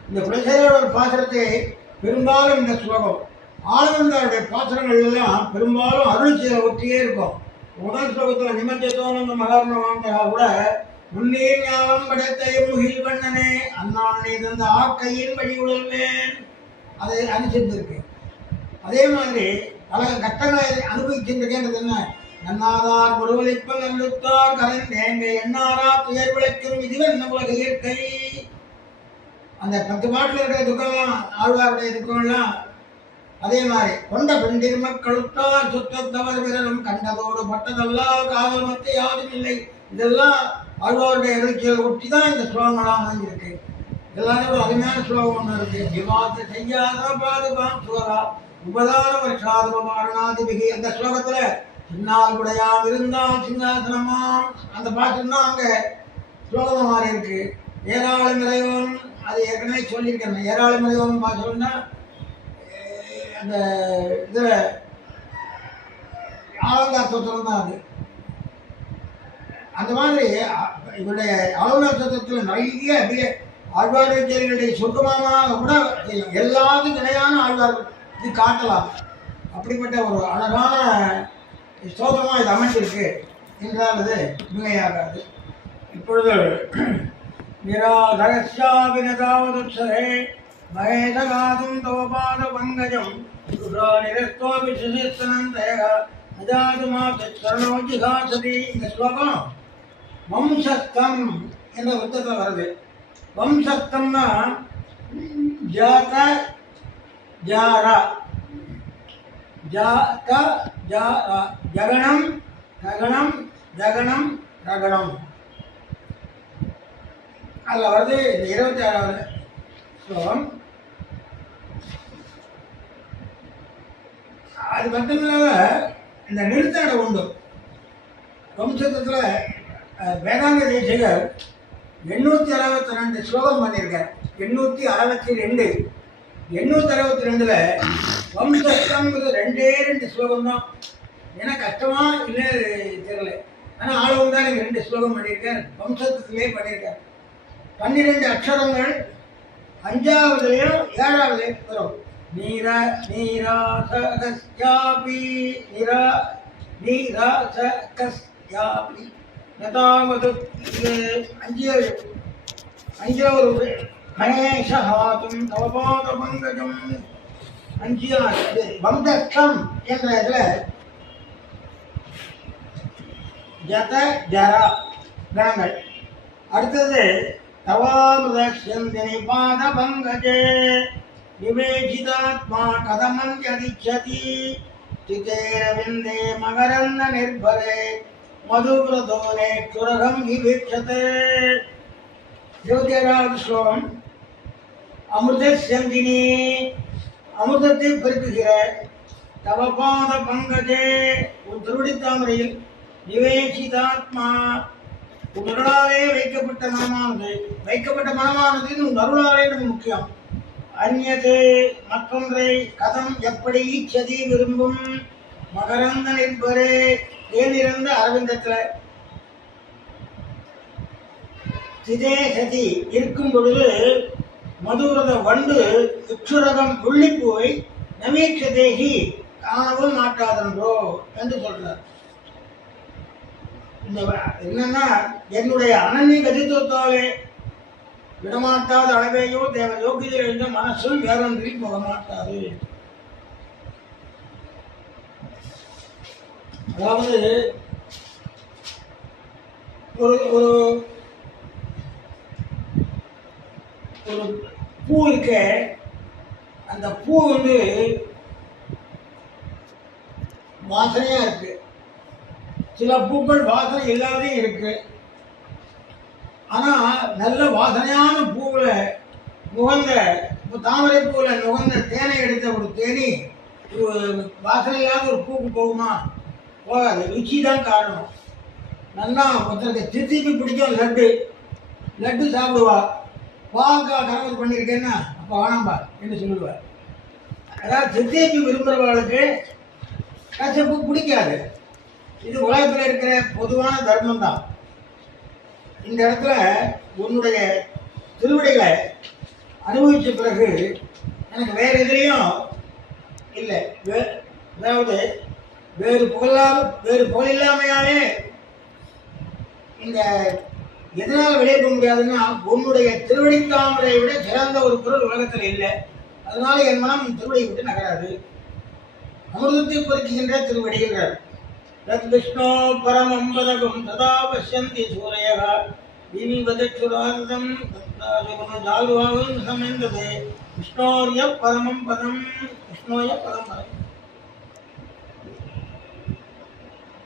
இந்த குலசேகரோட பாசுரத்தை பெரும்பாலும் இந்த ஸ்லோகம் ஆளுநருடைய பாசுரங்கள் எல்லாம் பெரும்பாலும் அருள் செய்ய ஒற்றியே இருக்கும். முதல் ஸ்லோகத்தில் நிமஞ்சத்தோன மகர்ணவாந்தரா கூட முன்னீர் ஞானம் படைத்தையும் முகில் பண்ணனே அந்நாள் நீ தந்த ஆக்கையின் வழி உழல்வேன் அதை அனுசரித்திருக்கு. அதே மாதிரி பல கட்டங்களை அனுபவிக்கின்றது. என்ன? நன்னாதார் ஒருவழிப்பல் நல்லுத்தார் கரைந்தேங்க எண்ணாரா துயர் விளைக்கும் இதுவென்ன உலக இயற்கை. அந்த 10 பாட்டில் இருக்கிற துக்கம்லாம் ஆழ்வாருடைய துக்கம்லாம் அதே மாதிரி கொண்ட பெண்டிர் மக்களுத்தார் சுற்றத்தவர் விரலும் கண்டதோடு பட்டதெல்லாம் காதல் மத்த யாரும் இல்லை. இதெல்லாம் ஆழ்வாருடைய எழுச்சியில் ஒட்டி தான் இந்த ஸ்லோகங்களாக அமைஞ்சிருக்கு. எல்லாரும் ஒரு அருமையான ஸ்லோகம் ஒன்று இருக்கு. விவாத செய்யாத பாதுகாம் சுவரா உபதார வருஷாதிபமாரணாதிபிகி. அந்த ஸ்லோகத்துல சின்னால் உடையாம் இருந்தால் சிங்காசனமாம் அந்த பாட்டு தான் அங்கே ஸ்லோகமா மாறி இருக்கு. ஏராளம் இறைவன் அது ஏற்கனவே சொல்லியிருக்கேன். ஏராளம் இறைவன் பாசம்னா அந்த இதில் ஆலங்காத்தத்தில் தான் அது. அந்த மாதிரி இவருடைய ஆளுநர் நிறைய அப்படியே ஆழ்வார்களுடைய சொர்க்கமாக கூட எல்லாத்துக்கும் இணையான ஆழ்வார்கள் இது காட்டலாம். அப்படிப்பட்ட ஒரு அழகான ஸ்தோத்திரமாக இது அமைஞ்சிருக்கு என்றால் அது மிகையாகாது. இப்பொழுது நிராதரஸ்யாவினதாவதுச்சரே மகேதகாதும் தவபாத பங்கஜம் நிரஸ்தோபி சுசிஸ்தனந்தேக நஜாதுமாசரணோஜிகாசதி. இந்த ஸ்லோகம் வம்சத்தம் என்ற அர்த்தத்தில் வருது. வம்சத்தம்னா ஜாத ஜாரா ஜாத ஜாரா ஜகனம் ரகணம் ஜகனம் ரகணம் அதில் வருது. இந்த 26வது ஸ்லோகம். அது மட்டும் இல்லாத இந்த நிறுத்தாட உண்டு. வம்சத்தில் வேதாந்த தேசிகர் 862 ஸ்லோகம் பண்ணியிருக்கார். 862 862ல் வம்சத்தம்ங்கிறது 2 ஸ்லோகம் தான். ஏன்னா கஷ்டமா இல்லை தெரியல. ஆனால் ஆளும் தான் எனக்கு 2 ஸ்லோகம் பண்ணியிருக்கார். வம்சத்திலே பண்ணியிருக்கார். 12 அக்ஷரங்கள் 5வதுலையும் 7வதுலையும் வரும். நீராசகஸ்யாபி நீராசகஸ்யாபி நதாவது 5வது கணேஷஹாதும் தவபாத பங்கஜம் 5வது வம்சம் என்ற இதில் ஜத ஜரா கணங்கள். அடுத்தது தவாமுதக்ஷந்தினி பாத பங்கஜே விவேசிதாத்மா கதமஞ்சதிச்சதி சிதேரவிந்தே மகரந்த நிர்பரே மதுவிரதோனே சுரகம் விவீட்சதே. 27வது ஸ்லோகம். அமிர்தசந்தினி அமிர்தத்தை பெருக்குகிற தவபாத பங்கஜே ஒரு திருவடி தாமரையில் விவேசிதாத்மா உன் அருளாலே வைக்கப்பட்ட மனமானது உன் அருளாலே நமக்கு முக்கியம். அந்நது மற்றொன்றை கதம் எப்படி ஈச்சதி விரும்பும் மகரந்த நிற்பரே தேனிருந்த அரவிந்தத்தில் சிதே சதி இருக்கும் பொழுது மதுவிரத வண்டு இக்ஷுரகம் புள்ளிப்பூவை நவீட்சதேகி காணவும் மாட்டாதன்றோ என்று சொல்றார். இந்த என்னன்னா, என்னுடைய அனன்ய கதித்துவத்தாலே விடமாட்டாத அளவையோ தேவ யோகியில் இருந்த மனசும் வேறொன்றில் போக மாட்டாது. அதாவது ஒரு ஒரு ஒரு பூ இருக்க, அந்த பூ வாசனையா இருக்கு. சில பூக்கள் வாசனை இல்லாதே இருக்கு. ஆனா நல்ல வாசனையான பூவில் நுகர்ந்த தாமரை பூவில் நுகர்ந்த தேனை எடுத்த ஒரு தேனி ஒரு வாசனை இல்லாத ஒரு பூக்கு போகுமா? போகாது. ருச்சி தான் காரணம். நல்லா ஒருத்தருக்கு திருச்சி பிடிக்கும். லட்டு சாப்பிடுவா. பாக்கா கணவர் பண்ணியிருக்கேன்னா அப்போ வேணாம்பா என்று சொல்லுவார். அதாவது சித்தேபி விரும்புகிறவர்களுக்கு கசப்பு பிடிக்காது. இது உலகத்தில் இருக்கிற பொதுவான தர்மம் தான். இந்த இடத்துல உன்னுடைய திருவடிகளை அனுபவித்த பிறகு எனக்கு வேறு எதிரையும் இல்லை. அதாவது வேறு புகழ் இல்லாமையாலே இந்த எதனால் வெளியே போக முடியாதுன்னா, உன்னுடைய திருவடி தாமரை விட சிறந்த ஒரு பொருள் உலகத்தில் இல்லை. அதனால என் மனம் திருவடியை விட்டு நகராது. அமிர்தத்தை பொறுக்கின்ற திருவடிகிறார். தத் விஷ்ணோ பரமம் பதகம் ததா பஷ்யந்தி சூரையக தீவிவதச்சுரார்த்தம் ஜாலுவாகும் சமைந்தது. விஷ்ணோரிய பரமம் பதம். விஷ்ணோய பரம் பதம்.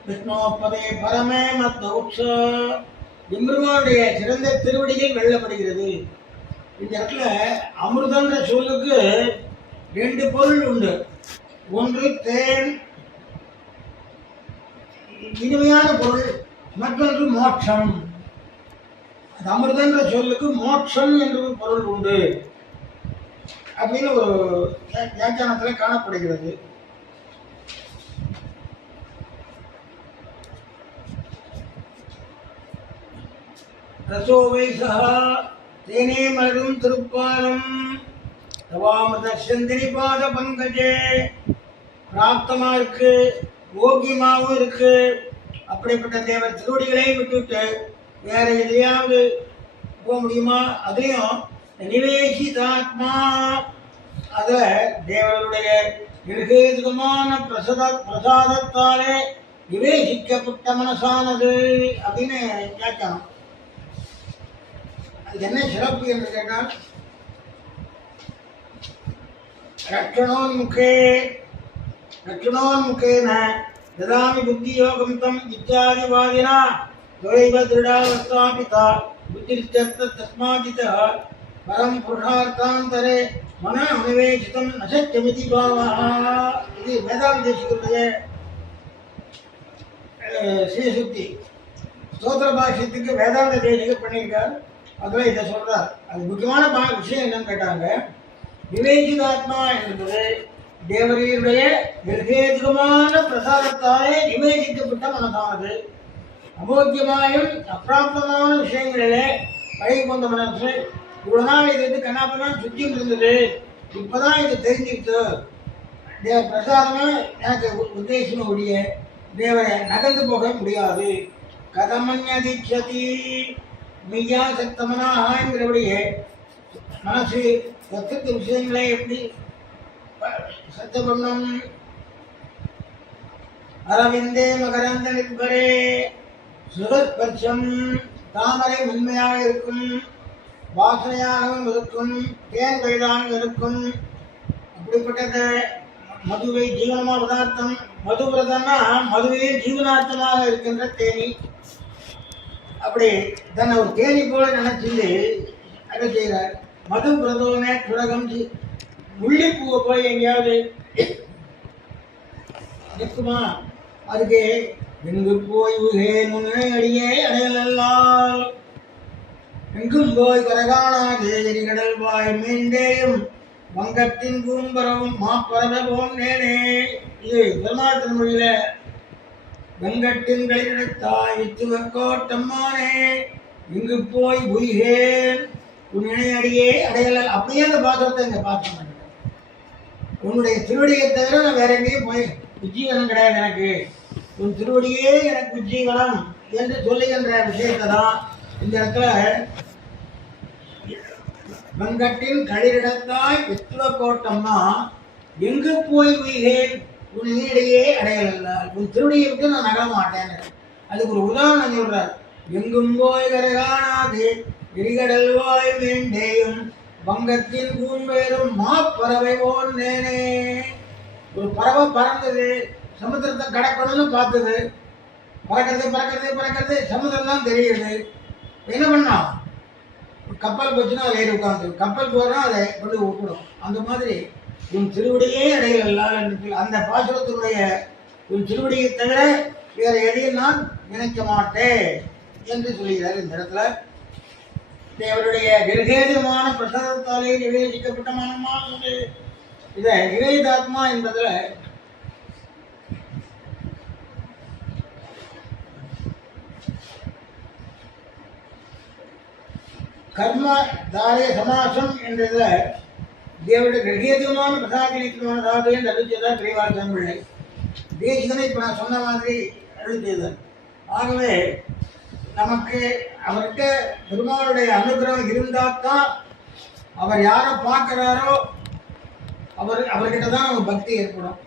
விஷ்ணோபதே பரமே மத்தௌக்ஷ. எம்பெருமானுடைய சிறந்த திருவடியில் வெல்லப்படுகிறது. இந்த இடத்துல அமிர்தன்ற சொல்லுக்கு ரெண்டு பொருள் உண்டு. ஒன்று தேன், இனிமையான பொருள். மற்றொன்று மோட்சம். அந்த அமிர்தன்ற சொல்லுக்கு மோட்சம் என்று பொருள் உண்டு அப்படின்னு ஒரு வியாக்கியானத்தில் காணப்படுகிறது. ரசோவை சஹா தேனே மலரும் திருப்பாலும் தவாமத சந்தினி பாத பங்கஜே. பிராப்தமா இருக்கு, ஓகியமாகவும் இருக்கு. அப்படிப்பட்ட தேவர் திருவடிகளை விட்டுவிட்டு வேற எதையாவது போக முடியுமா? அதுலேயும் நிவேசிதாத்மா, அதில் தேவருடைய நிர்கேதுகமான பிரசாதத்தாலே நிவேசிக்கப்பட்ட மனசானது அப்படின்னு வியாக்கியானம். அது என்ன சிறப்பு என்று கேட்டால், ரட்சணோன்முகேன ததாமி புத்தி யோகம் தம் இத்தியாதிவாதினா துவைவ திருடாவஸ்தாபிதா புத்திரித்யர்த்த தஸ்மாதிதः பரம் புருஷார்த்தாந்தரே மன அனிவேசிதம் நசக்கியமிதி பாவः. இது வேதாந்த தேசிகருடைய ஸ்ரீசுக்தி. ஸ்தோத்திர பாஷ்யத்துக்கு வேதாந்த தேசிகர் பண்ணியிருக்கார். அதில் இதை சொல்றார். அது முக்கியமான விஷயம் என்னன்னு கேட்டாங்க, விவேகிதாத்மா என்பது தேவரீருடைய நிர்கேதுகமான பிரசாதத்தாலே நிவேதிக்கப்பட்ட மனதானது. அபோக்கியமாயும் அப்பிராப்தமான விஷயங்களிலே பழகி கொண்ட மனசு. இவ்வளோ நாள் இது கண்ணாப்பெல்லாம் சுற்றிட்டு இருந்தது, இப்போதான் இது தெரிஞ்சிருச்சு. தேவ பிரசாதமே எனக்கு உத்தேசம் ஒழிய தேவரை நகர்ந்து போக முடியாது. கதமன்யதிச்சதி மெய்யா சத்தமனாங்கிறபடியே மனசு சத்தத்து விஷயங்களை எப்படி சத்தப்பண்ணும். அரவிந்தே மகரந்த நிற்பரே சுகஸ்பர்ஷம். தாமரை மென்மையாக இருக்கும், வாசனையாகவும் இருக்கும், தேன் வயதாகவும் இருக்கும். அப்படிப்பட்டத மதுவை ஜீவனமா பதார்த்தம். மதுவிரதம்னா மதுவே ஜீவனார்த்தமாக இருக்கின்ற தேனி. அப்படி தன்னை ஒரு தேனி போல நினைச்சிட்டு அதை செய்கிறார். மது பிரதோனே சுரகம். முள்ளிப்பூவை போய் எங்கேயாவது நிற்குமா? அதுக்கு எங்கு போய் உகே முன்னே அடியே அடையலாம். எங்கும் போய் கரகானாது கடல் வாய் மீண்டேயும் வங்கத்தின் பூம்பரவும் மாப்பரவும் நேனே. இது பெருமாள் மொழியில வெங்கட்டின் கையெடுத்தாய் வித்துவக்கோட்டம்மானே இங்கு போய் உய்கேன் உன் இணையடியே அடையலால். அப்படியே அந்த பாத்திரத்தை இங்கே பார்க்க மாட்டேன். உன்னுடைய திருவடியை தவிர நான் வேற எங்கேயும் போய் உஜ்ஜீவனம் கிடையாது எனக்கு. உன் திருவடியே எனக்கு உஜ்ஜீவனம் என்று சொல்லுகின்ற விஷயத்தை தான் இந்த இடத்துல வெங்கட்டின் களிரிடத்தாய் வித்துவ கோட்டம்மா எங்கு போய் உய்கேன் உன் இணையடியே அடையலால். உன் திருவடியை விட்டு நான் நகர மாட்டேன். அதுக்கு ஒரு உதாரணம் சொல்றார். எங்கும் போய் கரகானாது எரிகடல்வாய் வேண்டேயும் வங்கத்தின் கூம்பேரும் மாப்பறவை போனேனே. ஒரு பறவை பறந்தது, சமுத்திரத்தை கடக்கணும்னு பார்த்தது, பறக்கிறது பறக்கிறது பறக்கிறது, சமுத்திரம் தான் தெரியுது. என்ன பண்ணா, கப்பல் போச்சுன்னா அதை ஏறி உட்காந்து, கப்பல் போறோம் அதை கொண்டு விட்டுடும். அந்த மாதிரி உன் திருவடியே அடையலால் என்று அந்த பாசுரத்தினுடைய உன் திருவடியை தவிர வேற எதையும் நான் நினைக்க மாட்டேன் என்று சொல்லுகிறார். இந்த இடத்துல அவருடைய நிர்கேதமான பிரசாதத்தாலே நிவேதிக்கப்பட்ட மனமா இதை நிவேதாத்மா என்பதுல கர்ம தாரே சமாசம் என்றதுல தேவருடைய நிர்கேதமான பிரசாதினிக்குமானதாக என்று அருள் பெரியவாழ்தான் பிள்ளை தேசிகனை இப்போ நான் சொன்ன மாதிரி அருள் செய்தார். ஆகவே நமக்கு அவர்கிட்ட பெருமாளுடைய அனுகிரகம் இருந்தால் தான் அவர் யாரை பார்க்குறாரோ அவர்கிட்ட தான் நமக்கு பக்தி ஏற்படும்.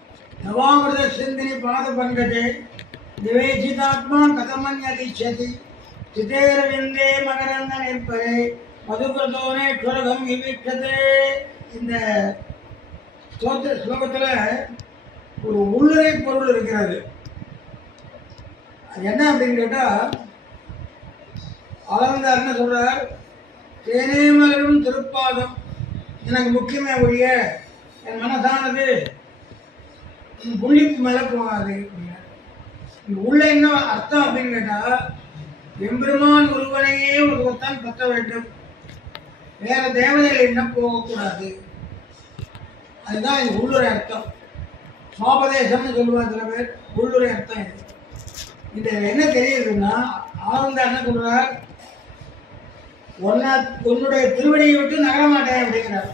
நவாமிருத சிந்தினி பாத பங்கஜே நிவேசிதாத்மா கதமன்யதி சதி சிதேரவிந்தே மகரந்த நிற்பரே மதுபிரதோனே குரகம் இவிட்டதே. இந்த ஸ்லோகத்தில் ஒரு உள்ளுரை பொருள் இருக்கிறது. அது என்ன அப்படின்னு கேட்டால், ஆளவந்தார் என்ன சொல்றார், தேனே மலரும் திருப்பாதம் எனக்கு முக்கியமே ஒழிய என் மனதானது புள்ளிக்கு மேலே போகாது. உள்ள என்ன அர்த்தம் அப்படின்னு கேட்டால், எம்பெருமான் ஒருவனையே ஒருவத்தான் பற்ற வேண்டும், வேற தேவதைகள் என்ன போகக்கூடாது. அதுதான் இது உள்ளுரை அர்த்தம். சுவாபதேசம்னு சொல்லுவாங்க சில பேர், உள்ளுரை அர்த்தம் இது. இது என்ன தெரியுதுன்னா, ஆனந்தா என்ன சொல்றார், உன்னுடைய திருவடியை விட்டு நகர மாட்டேன் அப்படிங்கிறார்.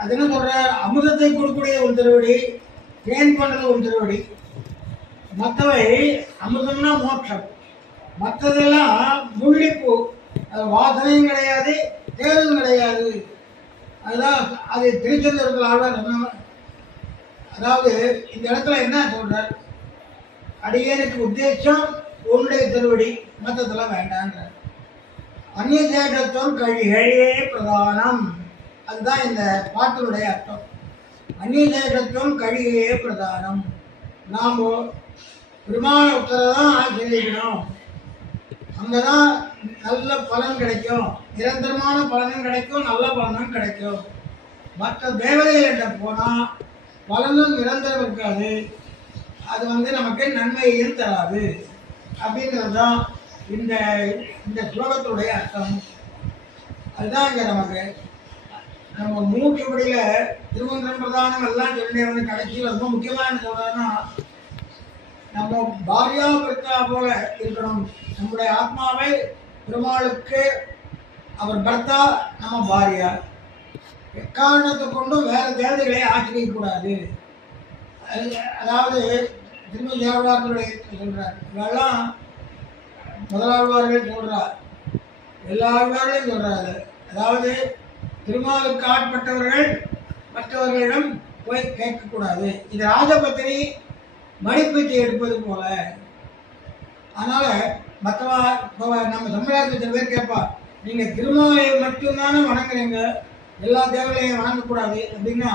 அது என்ன சொல்றார், அமுதத்தை கொடுக்கக்கூடிய ஒரு திருவடி, தேன் பண்றது ஒரு திருவடி. மற்றவை அமுதம்னா மோட்சம், மற்றதெல்லாம் முள்ளிப்பூ, அது வாசனையும் கிடையாது தேனும் கிடையாது. அதுதான் அது திருச்செந்தூரத்தில் ஆழ்வார். அதாவது இந்த இடத்துல என்ன சொல்றார், அடியனுக்கு உத்தேசம் உன்னுடைய திருவடி, மற்றதெல்லாம் வேண்டான்றார். அந்நிய சேஷத்துவம் கழிகையே பிரதானம். அதுதான் இந்த பாட்டினுடைய அர்த்தம். அந்நிய சேஷத்துவம் கழிகையே பிரதானம். நாம் பெருமான உத்தரவை தான் ஆசிரியக்கணும், அங்கதான் நல்ல பலன் கிடைக்கும், நிரந்தரமான பலனும் கிடைக்கும், நல்ல பலனும் கிடைக்கும். மற்ற தேவதைகள் என்ற போனால் பலனும் நிரந்தரம் இருக்காது, அது நமக்கு நன்மையையும் தராது. அப்படிங்கிறது தான் இந்த இந்த ஸ்லோகத்துடைய அர்த்தம். அதுதான் இங்கே நமக்கு நம்ம மூச்சுப்படியில் திருமந்திரம் பிரதானம் எல்லாம் சொல்லி கடைசியில் ரொம்ப முக்கியமாக என்ன சொல்கிறாருன்னா, நம்ம பாரியா பர்த்தா போல இருக்கணும். நம்முடைய ஆத்மாவை பெருமாளுக்கு அவர் பர்த்தா, நம்ம பாரியா. எக்காரணத்தை கொண்டும் வேற தேவதைகளை ஆசிரியக்கூடாது. அதாவது திருமதி தேவதார்களுடைய சொல்றார், இவெல்லாம் முதலாழ்வார்கள் சொல்றார், எல்லா ஆழ்வார்களையும் சொல்றாரு. அதாவது திருமாலுக்கு ஆட்பட்டவர்கள் மற்றவர்களிடம் போய் கேட்கக்கூடாது. இது ராஜபத்திரி மடிப்பீச்சை எடுப்பது போல. அதனால மற்றவா நம்ம சமுதாயத்தில் பேர் கேட்பா, நீங்க திருமாலை மட்டும்தானே வணங்குறீங்க, எல்லா தேவர்களையும் வணங்கக்கூடாது அப்படின்னா,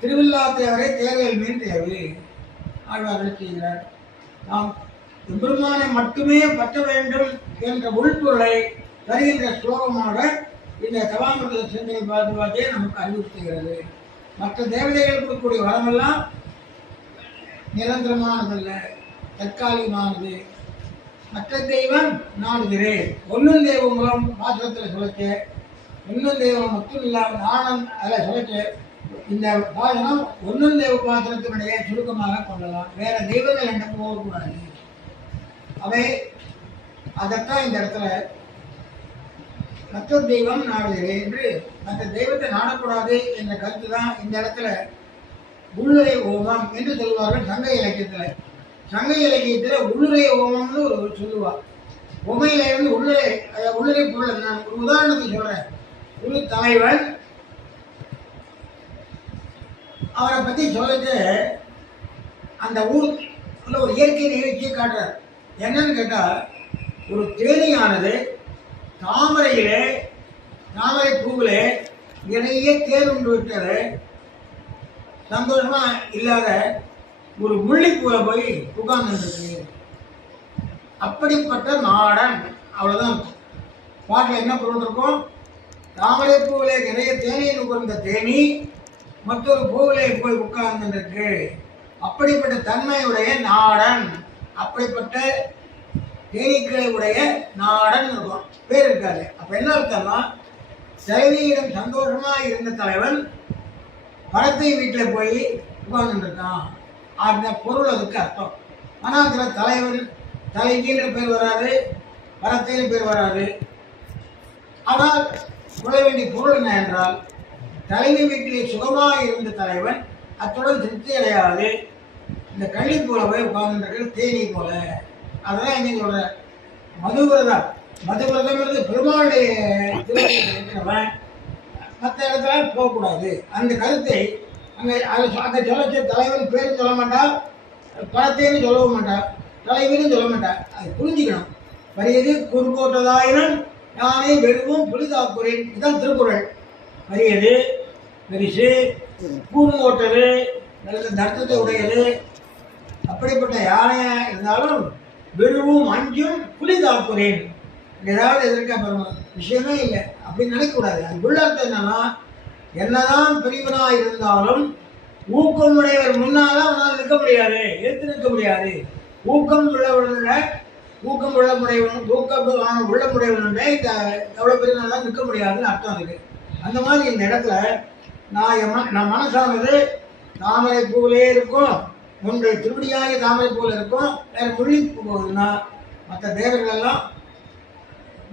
திருவில்லாத்தேவரை தேவையில் மீன் தேவை ஆழ்வார்கள் செய்கிறார். நாம் எம்பெருமானை மட்டுமே பற்ற வேண்டும் என்ற உள்பொருளை தருகின்ற ஸ்லோகமாக இந்த கலாமிரத சிந்தனை பார்த்துவாதே நமக்கு அறிவுறுத்துகிறது. மற்ற தேவதைகள் கொடுக்கக்கூடிய வரமெல்லாம் நிரந்தரமானதல்ல, தற்காலிகமானது. மற்ற தெய்வம் நாடுகிறேன் ஒன்னும் தெய்வம் மூலம் பாத்திரத்தில் சொல்லிச்சு, ஒன்னும் தெய்வம் மட்டும் இல்லாமல் நானும் அதில் சொல்லிச்சு. இந்த பாசனம் ஒன்னும் தெய்வ பாத்திரத்தினுடைய சுருக்கமாக கொள்ளலாம், வேற தெய்வங்கள் என்ன போகக்கூடாது. அவை அதைத்தான் இந்த இடத்துல மற்ற தெய்வம் நாடுகிறேன் என்று மற்ற தெய்வத்தை நாடக்கூடாது என்ற கருத்து தான் இந்த இடத்துல உள்ளுரை ஓமம் என்று சொல்வார்கள் சங்க இலக்கியத்தில். சங்க இலக்கியத்தில் உள்ளுரை ஓமம்னு ஒரு சொல்லுவார். உமையில வந்து உள்ளுரை பொருள். நான் ஒரு உதாரணத்துக்கு சொல்றேன். ஒரு தலைவன் அவரை பற்றி சொல்லிட்டு அந்த ஊருக்குள்ள ஒரு இயற்கை நிகழ்ச்சியை காட்டுறார். என்னன்னு கேட்டால், ஒரு தேனியானது தாமரை பூவிலே நிறைய தேன் உண்டு விட்டது சந்தோஷமா இல்லாத ஒரு முள்ளிப்பூவை போய் உட்கார்ந்துருக்கு. அப்படிப்பட்ட நாடன். அவ்வளோதான் பாட்டில் என்ன பொருள் இருக்கும்? தாமரை பூவிலே நிறைய தேனியை நுகர்ந்த தேனி மற்றொரு பூவிலே போய் உட்கார்ந்துருக்கு. அப்படிப்பட்ட தன்மையுடைய நாடன், அப்படிப்பட்ட தேனீக்களை உடைய நாடன் இருக்கும், பேர் இருக்காது. அப்ப என்ன அர்த்தம்னா, தலைவியிடம் சந்தோஷமா இருந்த தலைவன் பரத்தை வீட்டில் போய் உட்கார்ந்து இருக்கான். அந்த பொருள் அதுக்கு அர்த்தம். ஆனால் சில தலைவன் தலைவின்ற பேர் வராது, பரத்தைன்னு பேர் வராது. ஆனால் சொல்ல வேண்டிய பொருள் என்ன என்றால், தலைவி வீட்டிலே சுகமாக இருந்த தலைவன் அத்துடன் திருப்தி அடையாது இந்த கள்ளி போல போய் உட்கார்ந்து தேனி போல. அதெல்லாம் என்ன சொல்ற, மதுவிரதம். மதுவிரதம்ன்றது பெருமாளுடைய இருக்கிறவன் மற்ற இடத்துல போகக்கூடாது. அந்த கருத்தை அங்கே அங்கே சொல்ல தலைவன் பேர் சொல்ல மாட்டான், பணத்தைன்னு சொல்லவும் மாட்டான், தலைவனும் சொல்ல மாட்டான். அது புரிஞ்சுக்கணும். வரியது குறும்போட்டதாயினும் நானே வெறுவும் புலிதாக்குறேன். இதுதான் திருக்குறள். வரியது பெரிசு, கூறு ஓட்டது, நல்ல தர்த்தத்தை உடையது. அப்படிப்பட்ட யானையா இருந்தாலும் வெறுவும் அஞ்சும் புலிதாக்குறேன். ஏதாவது எதிர்க்க விஷயமே இல்லை அப்படின்னு நினைக்கக்கூடாது. அது உள்ள அர்த்தம் என்னன்னா, என்னதான் பெரியவனாக இருந்தாலும் ஊக்கமுடையவர் முன்னால அவனால் நிற்க முடியாது, எடுத்து நிற்க முடியாது. ஊக்கம் உள்ளமுடையவன் இந்த எவ்வளோ பெரியவனால நிற்க முடியாதுன்னு அர்த்தம் இருக்கு. அந்த மாதிரி இந்த இடத்துல நான் மனசானது தாமரை பூவிலே இருக்கும், ஒன்று திருவடியாக தாமரை பூவில் இருக்கும், வேற முள்ளிப்பூ போகுதுன்னா மற்ற தேவர்கள் எல்லாம்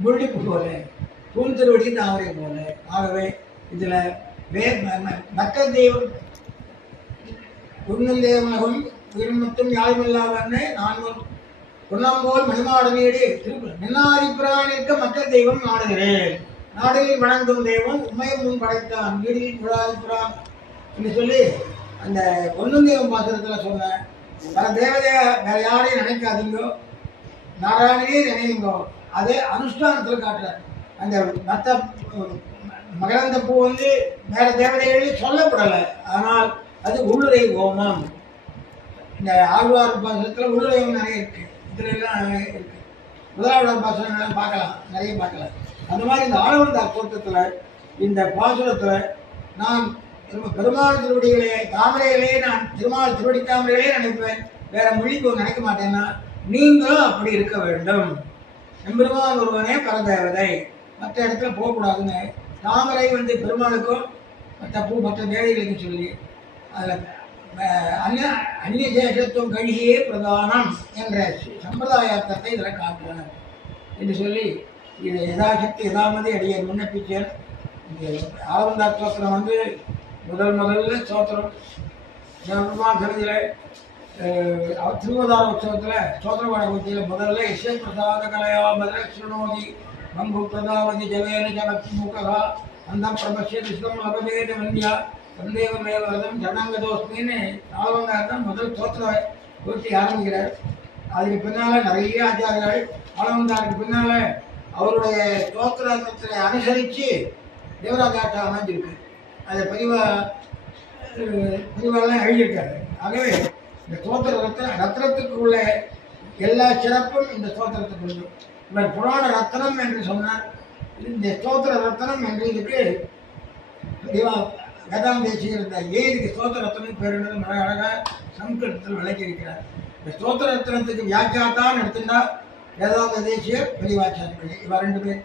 முள்ளிப்பூ போல, பூன் திருவடி தாமரை போல. ஆகவே இதுல மற்ற தெய்வம் உண்ணும் தேவனகும் உயிர்மத்தும் யாழ்மில்லாவன்னு நான் பொன்னம்போல் மணிமாடனேடி நின்னாரி பிராணிக்க மற்ற தெய்வம் நாடுகிறேன். நாடுகளில் வணங்கும் தெய்வம் உண்மையும் முன் படைத்தான் வீடில் குழாதி புறான் என்று சொல்லி அந்த பொன்னும் தெய்வம் பாத்திரத்தில் சொன்ன பல தேவதைய வேற யாரையும் நினைக்காதீங்கோ, நாராயணனே நினைவுங்கோ. அதே அனுஷ்டானத்தில் காட்டுறார். அந்த மற்ற மகரந்த பூ வந்து வேற தேவதைகளில் சொல்லப்படலை, ஆனால் அது உள்ளுரை ஓமம். இந்த ஆழ்வார் பாசனத்தில் உள்ளுரை நிறைய இருக்கு, இதுல எல்லாம் இருக்கு. முதலாவது பாசனங்கள்லாம் பார்க்கலாம், நிறைய பார்க்கலாம். அந்த மாதிரி இந்த ஆழ்வார் தோற்றத்தில் இந்த பாசுரத்தில் நான் பெருமாள் திருவடிகளே தாமரைகளே, நான் திருமால் திருவடி தாமரைகளே நினைப்பேன், வேற மொழிக்கு நினைக்க மாட்டேன்னா நீங்களும் அப்படி இருக்க வேண்டும். எம்பெருமான் ஒருவனே பரதேவதை, மற்ற இடத்துல போகக்கூடாதுன்னு தாமரை வந்து பெருமாளுக்கும் மற்ற பூ மற்ற தேவதைகளுக்கும் சொல்லி அதில் அந்நிய சேஷத்துவம் கழியே பிரதானம் என்ற சம்பிரதாய அர்த்தத்தை இதில் காட்டுறார் என்று சொல்லி இதை யதாசக்தி யதாமதி அடியை முன்னப்பிச்சேன். ஆழ்வார் ஸ்தோத்திரம் வந்து முதல்ல ஸ்தோத்திரம் பெருமாள் சன்னதியில் திருவதார உற்சவத்தில் ஸ்தோத்திரபாட பூஜையில் முதல்ல இசை பிரசாத கலையா மதுரை சுனோதி பங்கு பிரதாவதி ஜவேன ஜனத்தி மூக்ககா அந்த பிரபஷ்ய கிருஷ்ணம் அபதேத வந்தியா சந்தேவ மேவரதம் ஜனங்கதோஸ்மின்னு ஆழ்வார் தான் முதல் ஸ்தோத்திர பூர்த்தி ஆரம்பிக்கிறார். அதுக்கு பின்னால் நிறைய ஆச்சாரியர்கள் ஆழ்வாருக்கு பின்னால் அவருடைய ஸ்தோத்திரத்தை அனுசரித்து தேவராஜாட்டம் அமைஞ்சிருக்கு. அதை பதிவாலாம் எழுதியிருக்காரு. ஆகவே இந்த ஸ்தோத்திர ரத்னத்துக்கு உள்ள எல்லா சிறப்பும் இந்த ஸ்தோத்திரத்துக்கு உண்டு. இவர் புராண ரத்னம் என்று சொன்னார். இந்த ஸ்தோத்திர ரத்னம் என்று இதுக்கு வேதாந்த தேசிகர் ஏன் இதுக்கு ஸ்தோத்திர ரத்னம் பேருன்றது மிக அழகாக சம்ஸ்கிருதத்தில் விளக்கி இருக்கிறார். இந்த ஸ்தோத்திர ரத்னத்துக்கு வியாக்கியாத்தான் எடுத்துட்டா வேதாந்த தேசியர் பெரியவாச்சாரி பண்ணி இவர் ரெண்டு பேர்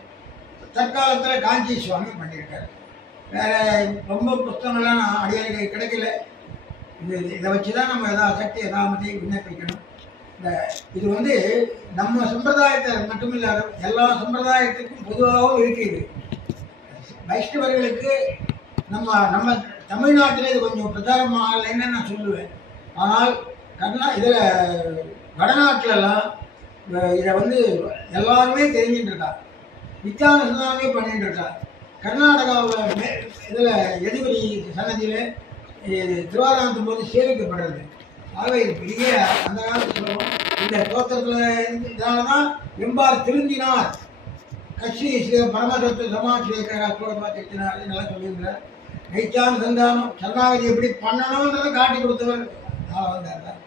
தற்காலத்தில் காஞ்சி சுவாமி பண்ணியிருக்காரு. வேற ரொம்ப புஸ்தகங்கள்லாம் அடியாருக்கு கிடைக்கல. இதை வச்சு தான் நம்ம சக்தி யதாமதி விண்ணப்பிக்கணும். இந்த இது வந்து நம்ம சம்பிரதாயத்தை மட்டுமில்லாத எல்லா சம்பிரதாயத்துக்கும் பொதுவாகவும் இருக்குது. வைஷ்ணவர்களுக்கு நம்ம நம்ம தமிழ்நாட்டில் இது கொஞ்சம் பிரச்சாரம் ஆகலைன்னு நான் சொல்லுவேன். ஆனால் இதில் வடநாட்டிலலாம் இதை வந்து எல்லாருமே தெரிஞ்சுட்டு இருக்கா. நித்யானந்தாவே பண்ணிட்டு இருக்கா. கர்நாடகாவில் இதில் எதிபதி சன்னதியில் திருவாராந்தம் போது சேவிக்கப்படுறது. ஆகவே இது பெரிய அந்த காலத்தில் சொல்லுவோம். இந்த தோற்றத்தில் இதனால தான் எம்பார் திருந்தினார் கட்சி பரமதத்து சமாஜ்னார் நல்லா சொல்லியிருந்தார். நைச்சான் சந்தானம் சரணாகதி எப்படி பண்ணணுன்றதை காட்டி கொடுத்தவர் வந்தார்.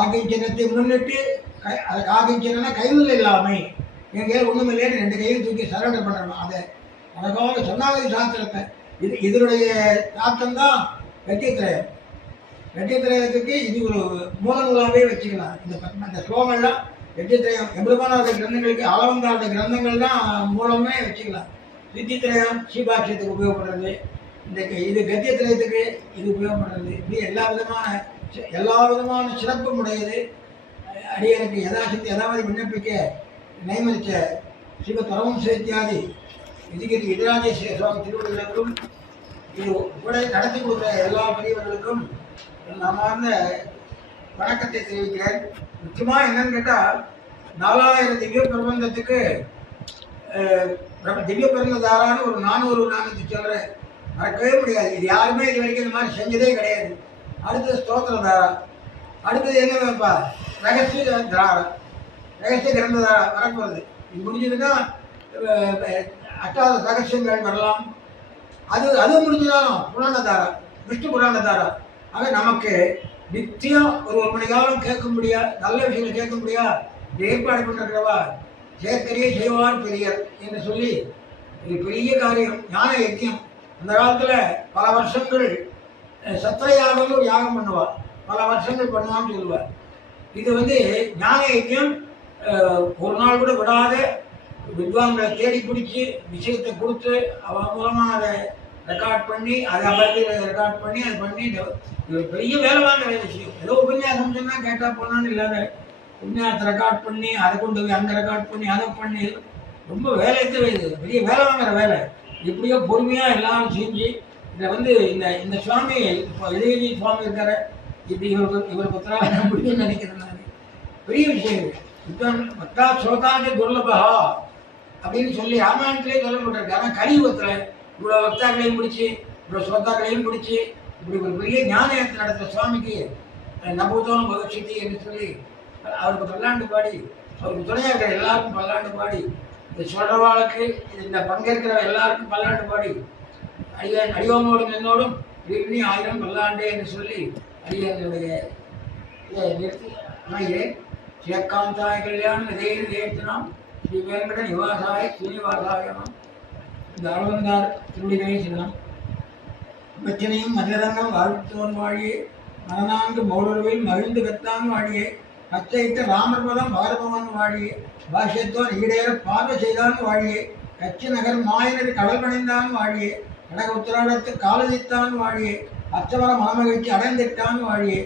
ஆகிஞ்சனத்தை முன்னிட்டு அதை ஆகிஞ்சனா கைவில் இல்லாமை என் கையில் ஒன்றும் இல்லைன்னு 2 கையும் தூக்கி சரண்டர் பண்ணுறோம். அதை அழகாக சரணாகதி சாஸ்திரத்தை இதனுடைய தாக்கம் தான் வெற்றித்திரயம். வெற்றித்திரயத்துக்கு இது ஒரு மூல நூலாகவே வச்சுக்கலாம். இந்த ஸ்லோகங்கள்லாம் வெற்றித்திரயம் எம்பெருமானோட கிரந்தங்களுக்கு அளவந்தாருடைய கிரந்தங்கள் தான் மூலமே வச்சுக்கலாம். சித்தித்திரயம் ஸ்ரீபாட்சியத்துக்கு உபயோகப்படுறது, இது கத்தியத்திரயத்துக்கு இது உபயோகப்படுறது. இது எல்லா விதமான சிறப்பும் உடையது. அடியனுக்கு யதாசக்தி ஏதாவது விண்ணப்பிக்க நியமித்த சிவ தரவம் சேர்த்தியாதி இதுக்கு எதிராஜேஸ்வர சுவாமி திருவள்ளுவர்களும் இது கூட நடத்தி கொடுத்த எல்லா பெரியவர்களுக்கும் நான் வணக்கத்தை தெரிவிக்கிறேன். முக்கியமாக என்னன்னு கேட்டால் 4000 திவ்ய பிரபந்தத்துக்கு திவ்ய பிரபந்ததாரான்னு ஒரு 400 நானூற்றி சொல்கிறேன். மறக்கவே முடியாது. இது யாருமே இது வரைக்கும் இந்த மாதிரி செஞ்சதே கிடையாது. அடுத்தது ஸ்தோத்திர தாரா, அடுத்தது என்ன வைப்பா ரகசிய தாரா, ரகசிய கிரந்ததாரா வரப்போகிறது. இது முடிஞ்சதுன்னா அட்டாத ரகசியங்கள் வரலாம். அது முடிஞ்சதாலும் புராணதாரா, விஷ்ணு புராணதாரா. ஆக நமக்கு நித்தியம் ஒரு மணி காலம் கேட்க முடியாது, நல்ல விஷயங்கள் கேட்க முடியாது. இது ஏற்பாடு பண்ணிருக்கிறவா சேர்க்கரிய செய்வார் பெரியர் என்று சொல்லி இது பெரிய காரியம். ஞான யஜ்யம் அந்த காலத்தில் பல வருஷங்கள் சத்திரயாகம் ஒரு யாகம் பண்ணுவாள், பல வருஷங்கள் பண்ணுவான்னு சொல்லுவாள். இது வந்து ஞான யஜ்யம் ஒரு நாள் கூட விடாத வித்வான்களை தேடி பிடிச்சி விஷயத்தை கொடுத்து அவன் மூலமாக அதை ரெக்கார்ட் பண்ணி அதை அமர்த்தி ரெக்கார்ட் பண்ணி அதை பண்ணி பெரிய வேலை வாங்குற விஷயம். ஏதோ உபன்யாசம் சொன்னால் கேட்டால் போனான்னு இல்லாத உபன்யாசத்தை ரெக்கார்ட் பண்ணி அதை கொண்டு போய் அங்கே ரெக்கார்ட் பண்ணி அதை பண்ணி ரொம்ப வேலையத்தை இது பெரிய வேலை வாங்குற வேலை. இப்படியோ பொறுமையாக எல்லாரும் செஞ்சு இதை வந்து இந்த சுவாமி இப்போ இளையஜி சுவாமி இருக்கார இப்படி இவருக்கு உத்தரவாக முடியும்னு நினைக்கிறேன். நான் பெரிய விஷயம் இது. இப்போ மத்தா சோதாண்டி துர்லபா அப்படின்னு சொல்லி ராமாயணத்திலே சொல்லப்பட்டிருக்கு. ஆனால் கலியுகத்தில் இவ்வளோ வக்தாக்களையும் பிடிச்சி இவ்வளோ சோதாக்களையும் பிடிச்சி இப்படி ஒரு பெரிய ஞானயத்தை நடத்துகிற சுவாமிக்கு நம்பூதோனும் பகவத்கீதை என்று சொல்லி அவருக்கு பல்லாண்டு பாடி, அவருக்கு துணையாக இருக்கிற எல்லாருக்கும் பல்லாண்டு பாடி, இந்த சொல்கிறவாளுக்கு இந்த பங்கேற்கிற எல்லாருக்கும் பல்லாண்டு பாடி, அடியோமோடும் என்னோடும் இனி 1000 பல்லாண்டே என்று சொல்லி அடியனுடைய இதை நிறுத்தி அமைகிறேன். ஸ்ரீகாந்தாய கல்யாணம் இதையில் ஏற்றினாம் ஸ்ரீ வேங்கட நிவாசாய ஸ்ரீனிவாசாயனம். இந்த அளவந்தார் திருடிகளை சின்னம் பிரச்சனையும் மதுரங்கம் வாழ்த்தோன் வாழியே மனநான்கு மௌடர்வில் மகிழ்ந்து கத்தான் வாழியே பச்சையிட்ட ராமர் பதம் பாரபவன் வாழியே பாஷ்யத்தோன் ஈடேற பார்வை செய்தான் வாழியே கட்சி நகர் மாயனர் கடல் பணிந்தான் வாழியே கடக உத்திராடத்து காலதித்தான் வாழியே அச்சவர மனமகிழ்ச்சி அடைந்திட்டான் வாழியே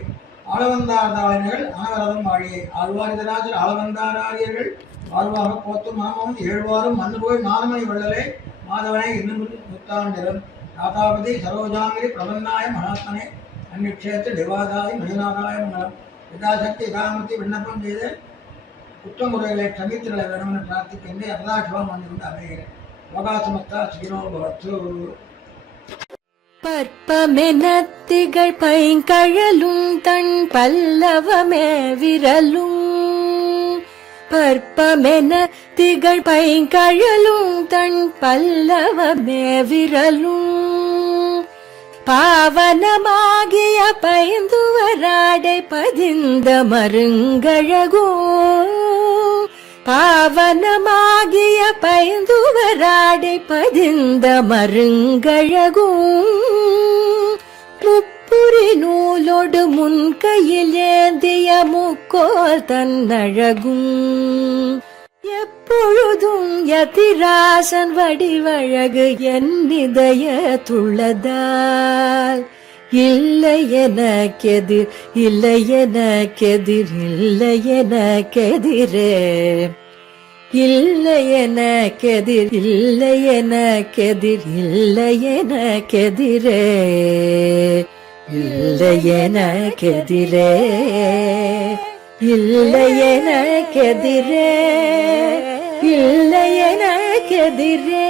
ஆளவந்தார்தாளினர்கள் அனவரதம் வாழியே ஆழ்வாரிதராஜர் ஆளவந்தாராரியர்கள் வாழ்வாக போத்து மாமம் 7 வாரம் மண்ணு போய் 4 மணி வள்ளலே மாதவனை இன்னும் முத்தாண்டிரம் தாத்தாபதி சரோஜாமிரி பிரபன்னாய மகாத்மனே அந்நிக்ஷேத்து திவாதாதி மணிநாதாய மங்களம். யதாசக்தி யதாமூர்த்தி விண்ணப்பம் செய்து குற்றமுறைகளை கமித்திரள வேணும்னு பிரார்த்திக்கின்றே அபதாட்சவம் வந்து கொண்டு அமைகிறேன். அவகாசமத்தா சீனோ பவத்து. பற்பமென திகழ் பைங்கழலும் தன் பல்லவமே விரலும் பற்பமென திகழ் பைங்கழலும் தன் பல்லவமே விரலும் பாவனமாகிய பைந்துவராடை பதிந்த மருங்கழகோ பாவனமாகிய பைந்துவராடை பதிந்த மருங்கழகும் முப்புரி நூலோடு முன்கையில் ஏந்திய முக்கோல் தன்னழகும் எப்பொழுதும் யதிராசன் வடிவழகு என் இதய துள்ளதால் இல்லை எனக்கெதிர், இல்லை எனக்கெதிர், இல்லை எனக்கெதிரே. இல்லை எனக்கெதிர், இல்லை எனக்கெதிர், இல்லை எனக்கெதிரே. இல்லை எனக்கெதிரே, இல்லை எனக்கெதிரே, இல்லை எனக்கெதிரே.